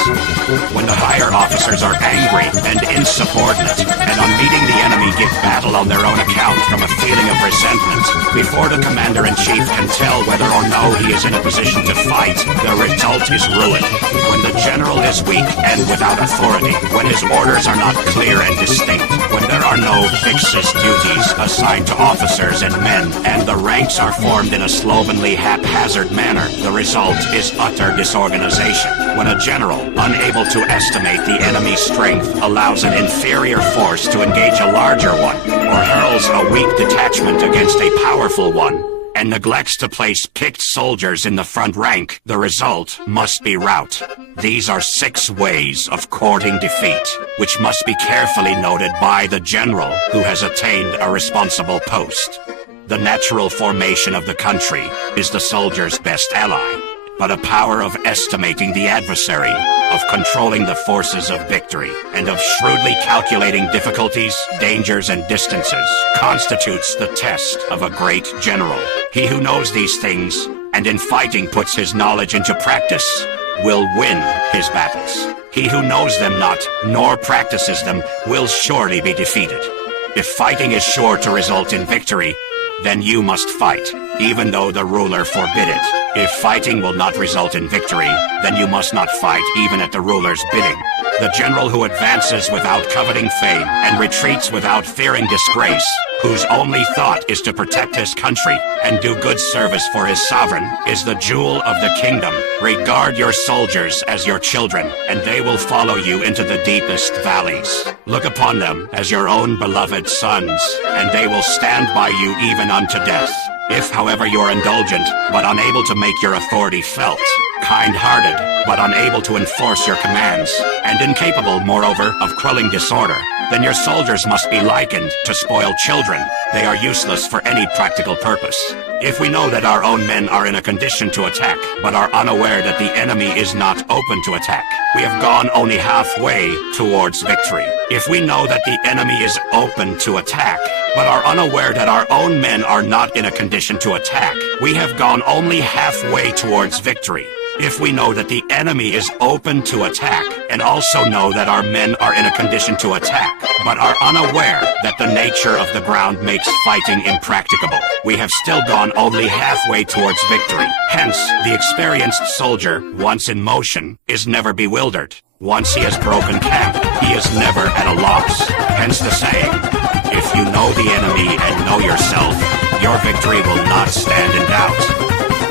When the higher officers are angry and insubordinate, and on meeting the enemy give battle on their own account from a feeling of resentment, before the commander-in-chief can tell whether or no he is in a position to fight, the result is ruin. When the general is weak and without authority, when his orders are not clear and distinct, when there are no fixes duties assigned to officers and men, and the ranks are formed in a slovenly, haphazard manner, the result is utter disorganization. When a general, unable to estimate the enemy's strength, allows an inferior force to engage a larger one, or hurls a weak detachment against a powerful one, and neglects to place picked soldiers in the front rank, the result must be rout. These are 6 ways of courting defeat, which must be carefully noted by the general who has attained a responsible post. The natural formation of the country is the soldier's best ally, but a power of estimating the adversary, of controlling the forces of victory, and of shrewdly calculating difficulties, dangers, and distances constitutes the test of a great general. He who knows these things, and in fighting puts his knowledge into practice, will win his battles. He who knows them not, nor practices them, will surely be defeated. If fighting is sure to result in victory, then you must fight, even though the ruler forbid it. If fighting will not result in victory, then you must not fight even at the ruler's bidding. The general who advances without coveting fame and retreats without fearing disgrace, whose only thought is to protect his country and do good service for his sovereign, is the jewel of the kingdom. Regard your soldiers as your children, and they will follow you into the deepest valleys. Look upon them as your own beloved sons, and they will stand by you even unto death. If, however, you're indulgent, but unable to make your authority felt, kind-hearted, but unable to enforce your commands, and incapable, moreover, of quelling disorder, then your soldiers must be likened to spoiled children. They are useless for any practical purpose. If we know that our own men are in a condition to attack, but are unaware that the enemy is not open to attack, we have gone only halfway towards victory. If we know that the enemy is open to attack, but are unaware that our own men are not in a condition to attack, we have gone only halfway towards victory. If we know that the enemy is open to attack, and also know that our men are in a condition to attack, but are unaware that the nature of the ground makes fighting impracticable, we have still gone only halfway towards victory. Hence, the experienced soldier, once in motion, is never bewildered. Once he has broken camp, he is never at a loss. Hence the saying, if you know the enemy and know yourself, your victory will not stand in doubt.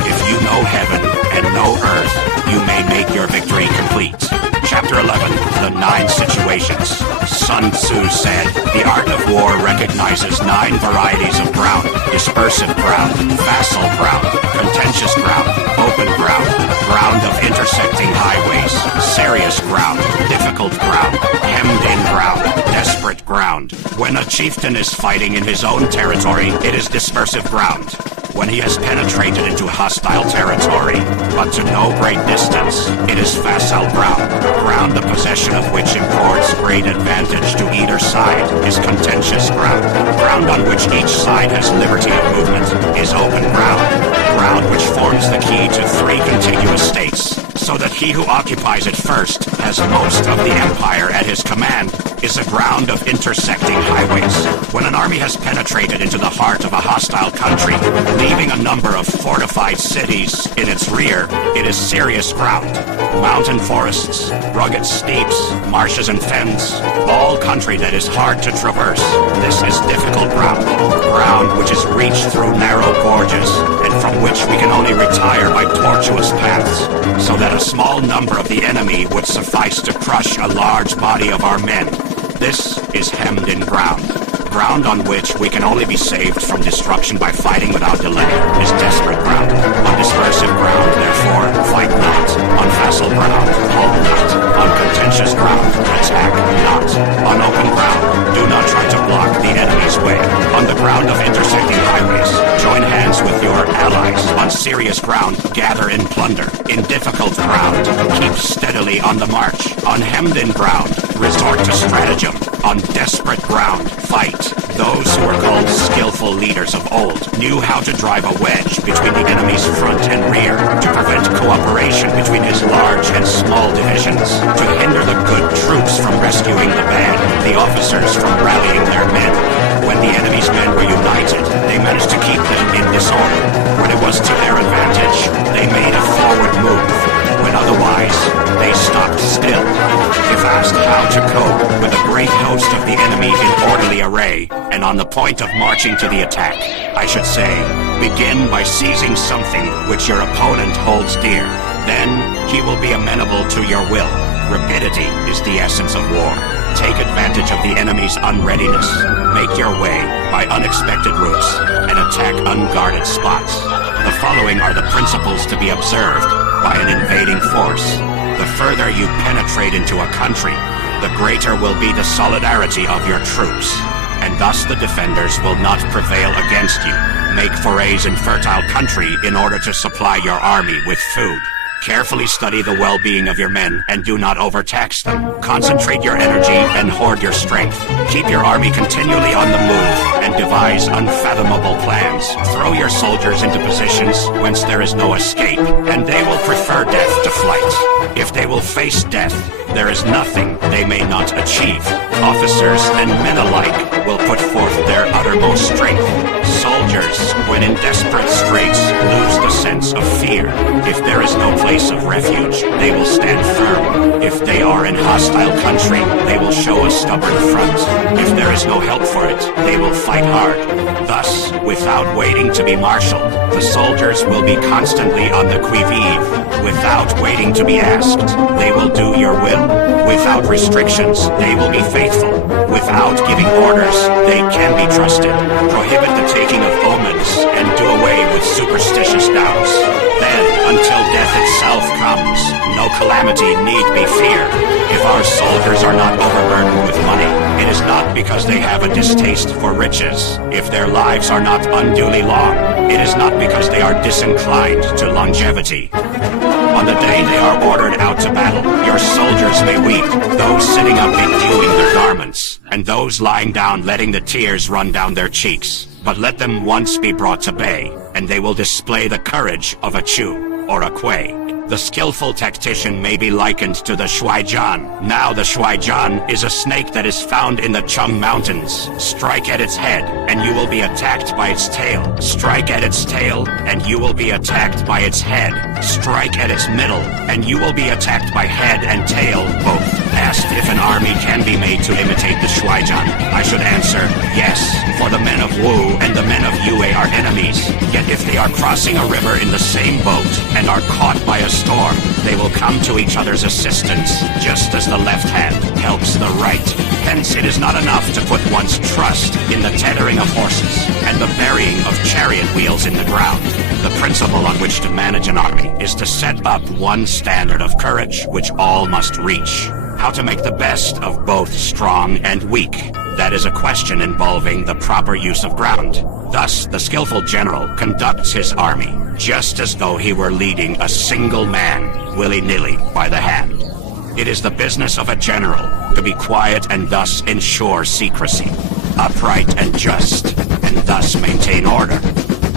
If you know heaven and know earth, you may make your victory complete. Chapter 11, The 9 Situations. Sun Tzu said, the art of war recognizes 9 varieties of ground: dispersive ground, facile ground, contentious ground, open ground, ground of intersecting highways, serious ground, difficult ground, hemmed-in ground, desperate ground. When a chieftain is fighting in his own territory, it is dispersive ground. When he has penetrated into hostile territory, but to no great distance, it is facile ground. Ground the possession of which accords great advantage to either side is contentious ground. Ground on which each side has liberty of movement is open ground. Ground which forms the key to 3 contiguous states, so that he who occupies it first has most of the empire at his command, is a ground of intersecting highways. When an army has penetrated into the heart of a hostile country, leaving a number of fortified cities in its rear, it is serious ground. Mountain forests, rugged steeps, marshes and fens, all country that is hard to traverse. This is difficult ground. Ground which is reached through narrow gorges, and from which we can only retire by tortuous paths, so that a small number of the enemy would suffice to crush a large body of our men. This is hemmed-in ground. Ground on which we can only be saved from destruction by fighting without delay is desperate ground. On dispersive ground, therefore, fight not. On facile ground, hold not. On contentious ground, attack not. On open ground, do not try to block the enemy's way. On the ground of intersecting highways, join hands with your allies. On serious ground, gather in plunder. In difficult ground, keep steadily on the march. On hemmed-in ground, resort to stratagem. On desperate ground, fight. Those who were called skillful leaders of old knew how to drive a wedge between the enemy's front and rear, to prevent cooperation between his large and small divisions, to hinder the good troops from rescuing the bad, the officers from rallying their men. When the enemy's men were united, they managed to keep them in disorder. When it was to their advantage, they made a forward move. When otherwise, they stopped still. If asked how to cope with a great host of the enemy in orderly array, and on the point of marching to the attack, I should say, begin by seizing something which your opponent holds dear. Then he will be amenable to your will. Rapidity is the essence of war. Take advantage of the enemy's unreadiness. Make your way by unexpected routes and attack unguarded spots. The following are the principles to be observed by an invading force. The further you penetrate into a country, the greater will be the solidarity of your troops, and thus the defenders will not prevail against you. Make forays in fertile country in order to supply your army with food. Carefully study the well-being of your men and do not overtax them. Concentrate your energy and hoard your strength. Keep your army continually on the move and devise unfathomable plans. Throw your soldiers into positions whence there is no escape, and they will prefer death to flight. If they will face death, there is nothing they may not achieve. Officers and men alike will put forth their uttermost strength. Soldiers, when in desperate straits, lose the sense of fear. If there is no place of refuge, they will stand firm. If they are in hostile country, they will show a stubborn front. If there is no help for it, they will fight hard. Thus, without waiting to be marshaled, the soldiers will be constantly on the qui-vive. Without waiting to be asked, they will do your will. Without restrictions, they will be faithful. Without giving orders, they can be trusted. Prohibit the taking of omens and do away with superstitious doubts. Then, until death itself comes, no calamity need be feared. If our soldiers are not overburdened with money, it is not because they have a distaste for riches. If their lives are not unduly long, it is not because they are disinclined to longevity. On the day they are ordered out to battle, your soldiers may weep, those sitting up bedewing their garments, and those lying down letting the tears run down their cheeks. But let them once be brought to bay, and they will display the courage of a Chu or a Kuei. The skillful tactician may be likened to the Shuaijian. Now the Shuaijian is a snake that is found in the Cheng Mountains. Strike at its head, and you will be attacked by its tail. Strike at its tail, and you will be attacked by its head. Strike at its middle, and you will be attacked by head and tail both asked if an army can be made to imitate the Shuaijan, I should answer yes, for the men of Wu and the men of Yue are enemies. Yet if they are crossing a river in the same boat and are caught by a storm, they will come to each other's assistance, just as the left hand helps the right. Hence it is not enough to put one's trust in the tethering of horses and the burying of chariot wheels in the ground. The principle on which to manage an army is to set up one standard of courage which all must reach. How to make the best of both strong and weak. That is a question involving the proper use of ground. Thus, the skillful general conducts his army just as though he were leading a single man, willy-nilly, by the hand. It is the business of a general to be quiet and thus ensure secrecy, upright and just, and thus maintain order.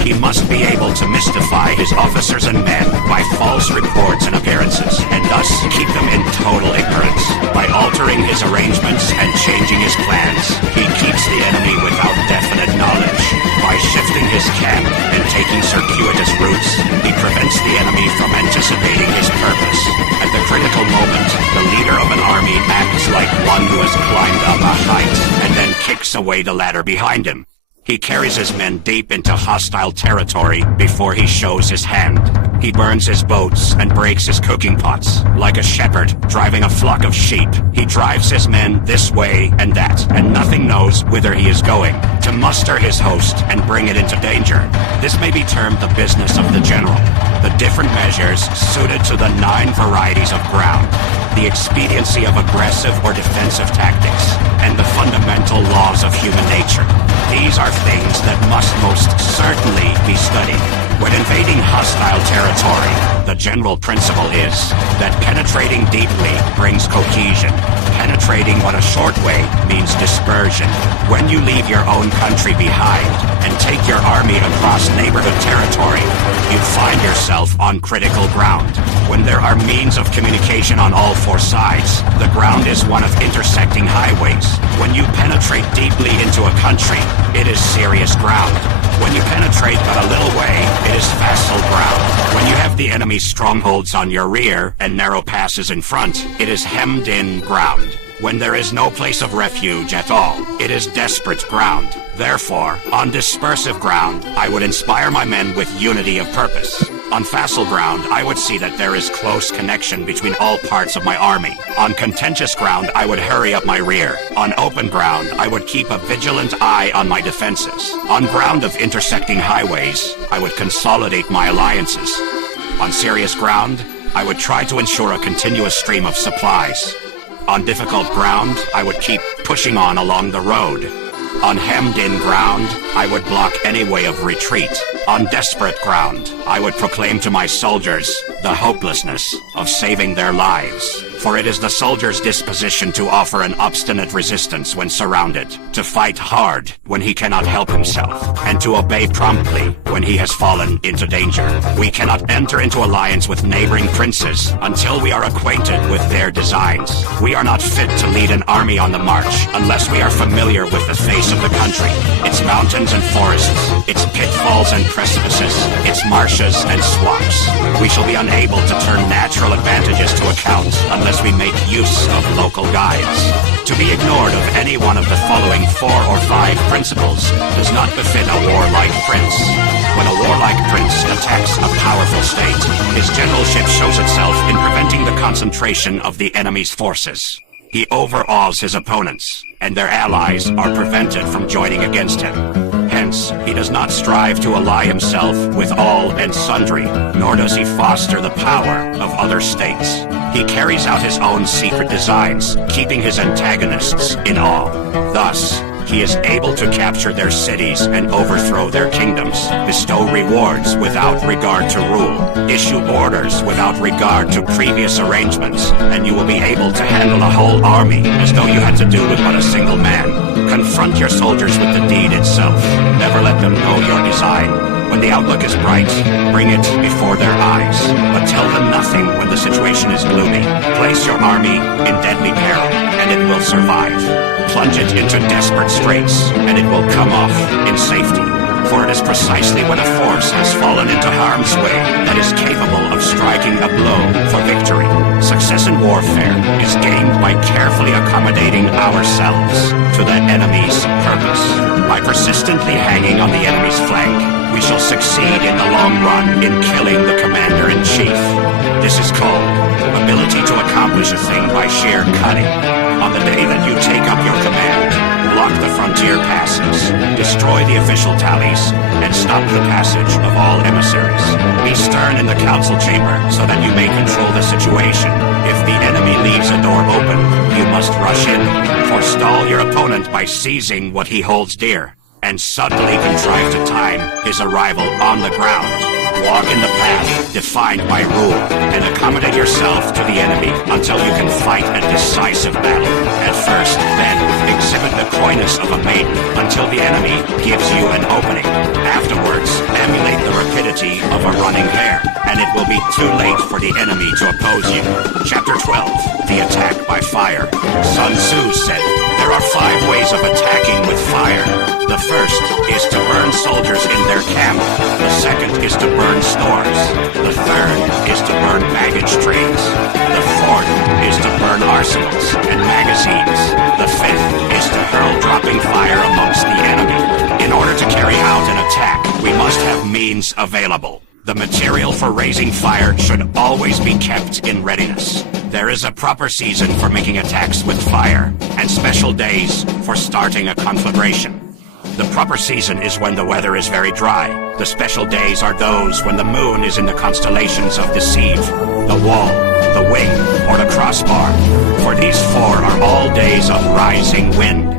He must be able to mystify his officers and men by false reports and appearances, and thus keep them in total ignorance. By altering his arrangements and changing his plans, he keeps the enemy without definite knowledge. By shifting his camp and taking circuitous routes, he prevents the enemy from anticipating his purpose. At the critical moment, the leader of an army acts like one who has climbed up a height and then kicks away the ladder behind him. He carries his men deep into hostile territory before he shows his hand. He burns his boats and breaks his cooking pots. Like a shepherd driving a flock of sheep, he drives his men this way and that, and nothing knows whither he is going, to muster his host and bring it into danger. This may be termed the business of the general. The different measures suited to the 9 varieties of ground, the expediency of aggressive or defensive tactics, and the fundamental laws of human nature. These are things that must most certainly be studied. When invading hostile territory, the general principle is that penetrating deeply brings cohesion. Penetrating but a short way means dispersion. When you leave your own country behind and take your army across neighborhood territory, you find yourself on critical ground. When there are means of communication on all 4 sides, the ground is one of intersecting highways. When you penetrate deeply into a country, it is serious ground. When you penetrate but a little way, it is facile ground. When you have the enemy's strongholds on your rear and narrow passes in front, it is hemmed-in ground. When there is no place of refuge at all, it is desperate ground. Therefore, on dispersive ground, I would inspire my men with unity of purpose. On facile ground, I would see that there is close connection between all parts of my army. On contentious ground, I would hurry up my rear. On open ground, I would keep a vigilant eye on my defenses. On ground of intersecting highways, I would consolidate my alliances. On serious ground, I would try to ensure a continuous stream of supplies. On difficult ground, I would keep pushing on along the road. On hemmed-in ground, I would block any way of retreat. On desperate ground, I would proclaim to my soldiers the hopelessness of saving their lives. For it is the soldier's disposition to offer an obstinate resistance when surrounded, to fight hard when he cannot help himself, and to obey promptly when he has fallen into danger. We cannot enter into alliance with neighboring princes until we are acquainted with their designs. We are not fit to lead an army on the march unless we are familiar with the face of the country, its mountains and forests, its pitfalls and precipices, its marshes and swamps. We shall be unable to turn natural advantages to account unless we make use of local guides. To be ignored of any one of the following 4 or 5 principles does not befit a warlike prince. When a warlike prince attacks a powerful state, his generalship shows itself in preventing the concentration of the enemy's forces. He overawes his opponents, and their allies are prevented from joining against him. Hence, he does not strive to ally himself with all and sundry, nor does he foster the power of other states. He carries out his own secret designs, keeping his antagonists in awe. Thus, he is able to capture their cities and overthrow their kingdoms, bestow rewards without regard to rule, issue orders without regard to previous arrangements, and you will be able to handle a whole army as though you had to do with but a single man. Confront your soldiers with the deed itself. Never let them know your design. When the outlook is bright, bring it before their eyes, but tell them nothing when the situation is gloomy. Place your army in deadly peril, and it will survive. Plunge it into desperate straits, and it will come off in safety. for it is precisely when a force has fallen into harm's way that is capable of striking a blow for victory. Success in warfare is gained by carefully accommodating ourselves to the enemy's purpose. By persistently hanging on the enemy's flank, we shall succeed in the long run in killing the commander-in-chief. This is called ability to accomplish a thing by sheer cunning. On the day that you take up your command, block the frontier passes, destroy the official tallies, and stop the passage of all emissaries. Be stern in the council chamber so that you may control the situation. If the enemy leaves a door open, you must rush in. Forestall your opponent by seizing what he holds dear, and subtly contrive to time his arrival on the ground. Walk in the path defined by rule, and accommodate yourself to the enemy until you can fight a decisive battle. At first, then, exhibit the coyness of a maiden until the enemy gives you an opening. Afterwards, emulate the rapidity of a running hare, and it will be too late for the enemy to oppose you. Chapter 12. The Attack by Fire. Sun Tzu said, "There are 5 ways of attacking with fire. The first is to burn soldiers in their camp. The second is to burn stores. The third is to burn baggage trains. The fourth is to burn arsenals and magazines. The fifth is to hurl dropping fire amongst the enemy. In order to carry out an attack, we must have means available. The material for raising fire should always be kept in readiness. There is a proper season for making attacks with fire, and special days for starting a conflagration. The proper season is when the weather is very dry. The special days are those when the moon is in the constellations of Deceive, the Wall, the Wing, or the Crossbar. For these 4 are all days of rising wind.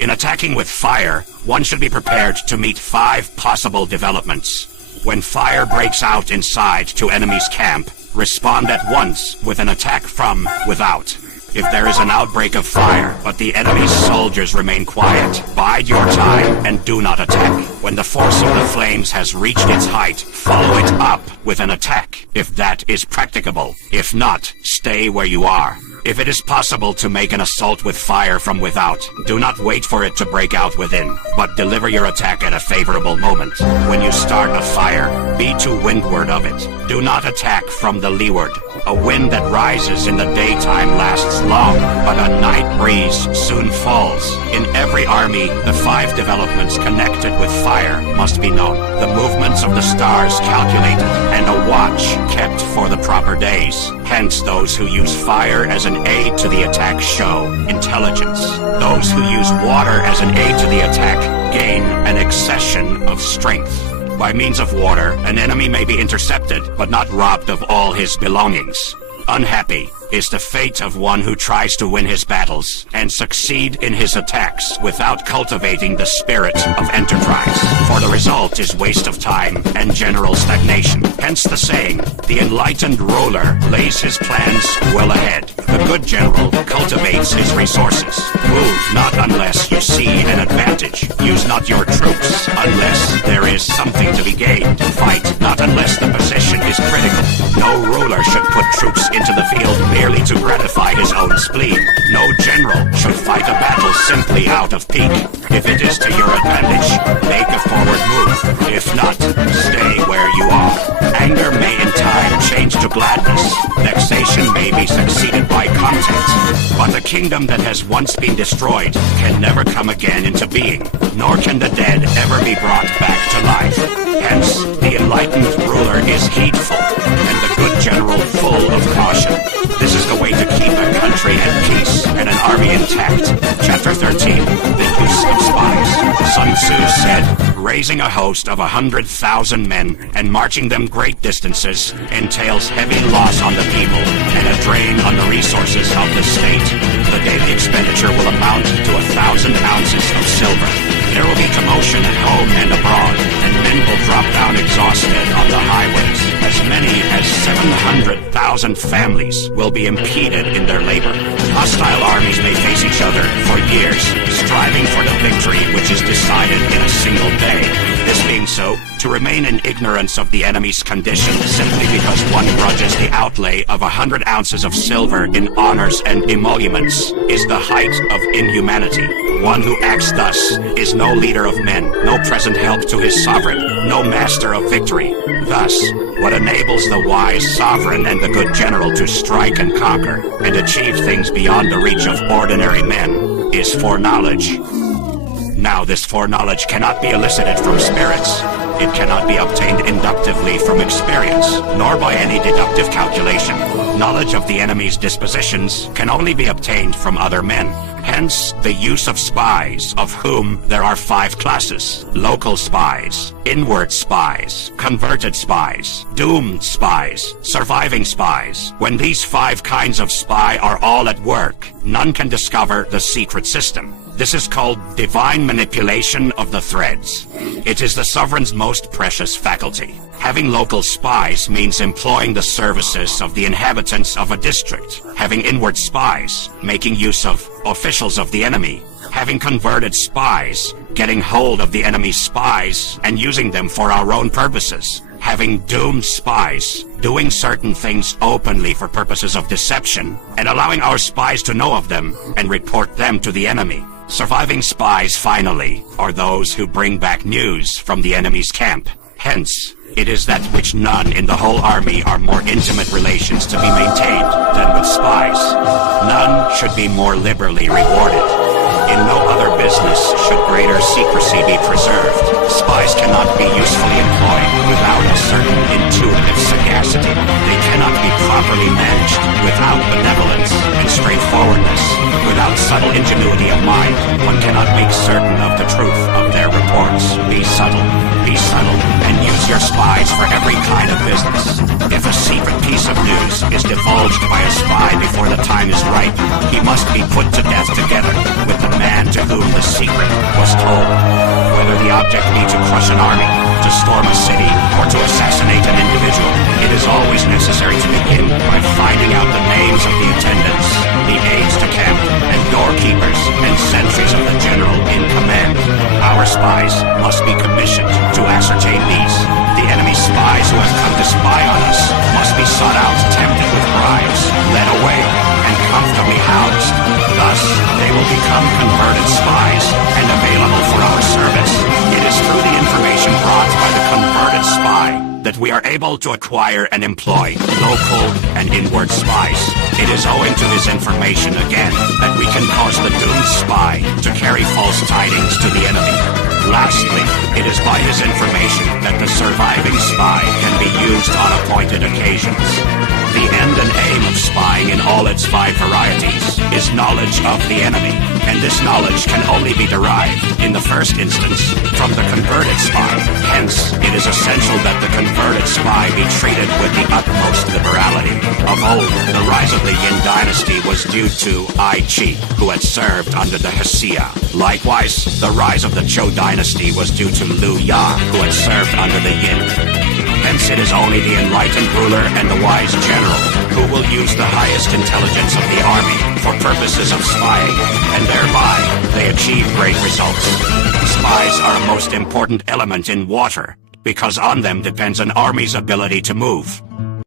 In attacking with fire, one should be prepared to meet 5 possible developments. When fire breaks out inside to enemy's camp, respond at once with an attack from without. If there is an outbreak of fire, but the enemy's soldiers remain quiet, bide your time and do not attack. When the force of the flames has reached its height, follow it up with an attack, if that is practicable. If not, stay where you are. If it is possible to make an assault with fire from without, do not wait for it to break out within, but deliver your attack at a favorable moment. When you start a fire, be to windward of it. Do not attack from the leeward. A wind that rises in the daytime lasts long, but a night breeze soon falls. In every army, the 5 developments connected with fire must be known. The movements of the stars calculated, and a watch kept for the proper days. Hence, those who use fire as an aid to the attack show intelligence. Those who use water as an aid to the attack gain an accession of strength. By means of water, an enemy may be intercepted, but not robbed of all his belongings. Unhappy is the fate of one who tries to win his battles and succeed in his attacks without cultivating the spirit of enterprise. For the result is waste of time and general stagnation. Hence the saying, the enlightened ruler lays his plans well ahead. The good general cultivates his resources. Move not unless you see an advantage. Use not your troops unless there is something to be gained. Fight not unless the position is critical. No ruler should put troops into the field merely to gratify his own spleen. No general should fight a battle simply out of pique. If it is to your advantage, make a forward move. If not, stay where you are. Anger may in time change to gladness. Vexation may be succeeded by content. But a kingdom that has once been destroyed can never come again into being, nor can the dead ever be brought back to life. Hence, the enlightened ruler is heedful, and the good general full of caution. This is the way to keep a country at peace and an army intact. Chapter 13. The Use of Spies. Sun Tzu said, raising a host of 100,000 men and marching them great distances entails heavy loss on the people and a drain on the resources of the state. The daily expenditure will amount to 1,000 ounces of silver. There will be commotion at home and abroad, and men will drop down exhausted on the highways. As many as 700,000 families will be impeded in their labor. Hostile armies may face each other for years, striving for the victory which is decided in a single day. This being so, to remain in ignorance of the enemy's condition simply because one grudges the outlay of 100 ounces of silver in honors and emoluments is the height of inhumanity. One who acts thus is no leader of men, no present help to his sovereign, no master of victory. Thus, what enables the wise sovereign and the good general to strike and conquer, and achieve things beyond the reach of ordinary men, is foreknowledge. Now this foreknowledge cannot be elicited from spirits. It cannot be obtained inductively from experience, nor by any deductive calculation. Knowledge of the enemy's dispositions can only be obtained from other men. Hence, the use of spies, of whom there are 5 classes: local spies, inward spies, converted spies, doomed spies, surviving spies. When these 5 kinds of spy are all at work, none can discover the secret system. This is called divine manipulation of the threads. It is the sovereign's most precious faculty. Having local spies means employing the services of the inhabitants of a district. Having inward spies, making use of officials of the enemy. Having converted spies, getting hold of the enemy's spies and using them for our own purposes. Having doomed spies, doing certain things openly for purposes of deception, and allowing our spies to know of them and report them to the enemy. Surviving spies, finally, are those who bring back news from the enemy's camp. Hence, it is that which none in the whole army are more intimate relations to be maintained than with spies. None should be more liberally rewarded. In no other business should greater secrecy be preserved. Spies cannot be usefully employed without a certain intuitive sagacity. They cannot be properly managed without benevolence and straightforwardness. Without subtle ingenuity of mind, one cannot make certain of the truth of their reports. Be subtle, and use your spies for every kind of business. If a secret piece of news is divulged by a spy before the time is ripe, he must be put to death together with the man to whom the secret was told. Whether the object be to crush an army, to storm a city, or to assassinate an individual, it is always necessary to begin by finding out the names of the attendants, the aides de camp, and doorkeepers, and sentries of the general in command. Our spies must be commissioned to ascertain these. The enemy spies who have come to spy on us must be sought out, tempted with bribes, led away, and comfortably housed. Thus, they will become converted spies and available for our service. It is through the information brought by the converted spy that we are able to acquire and employ local and inward spies. It is owing to his information, again, that we can cause the doomed spy to carry false tidings to the enemy. Lastly, it is by his information that the surviving spy can be used on appointed occasions. The end and aim of spying in all its 5 varieties is knowledge of the enemy, and this knowledge can only be derived, in the first instance, from the converted spy. Hence, it is essential that the converted spy be treated with the utmost liberality. Of old, the rise of the Yin dynasty was due to Ai Chi, who had served under the Hsia. Likewise, the rise of the Zhou dynasty was due to Liu Ya, who had served under the Yin. Hence it is only the enlightened ruler and the wise general who will use the highest intelligence of the army for purposes of spying, and thereby they achieve great results. Spies are a most important element in water, because on them depends an army's ability to move.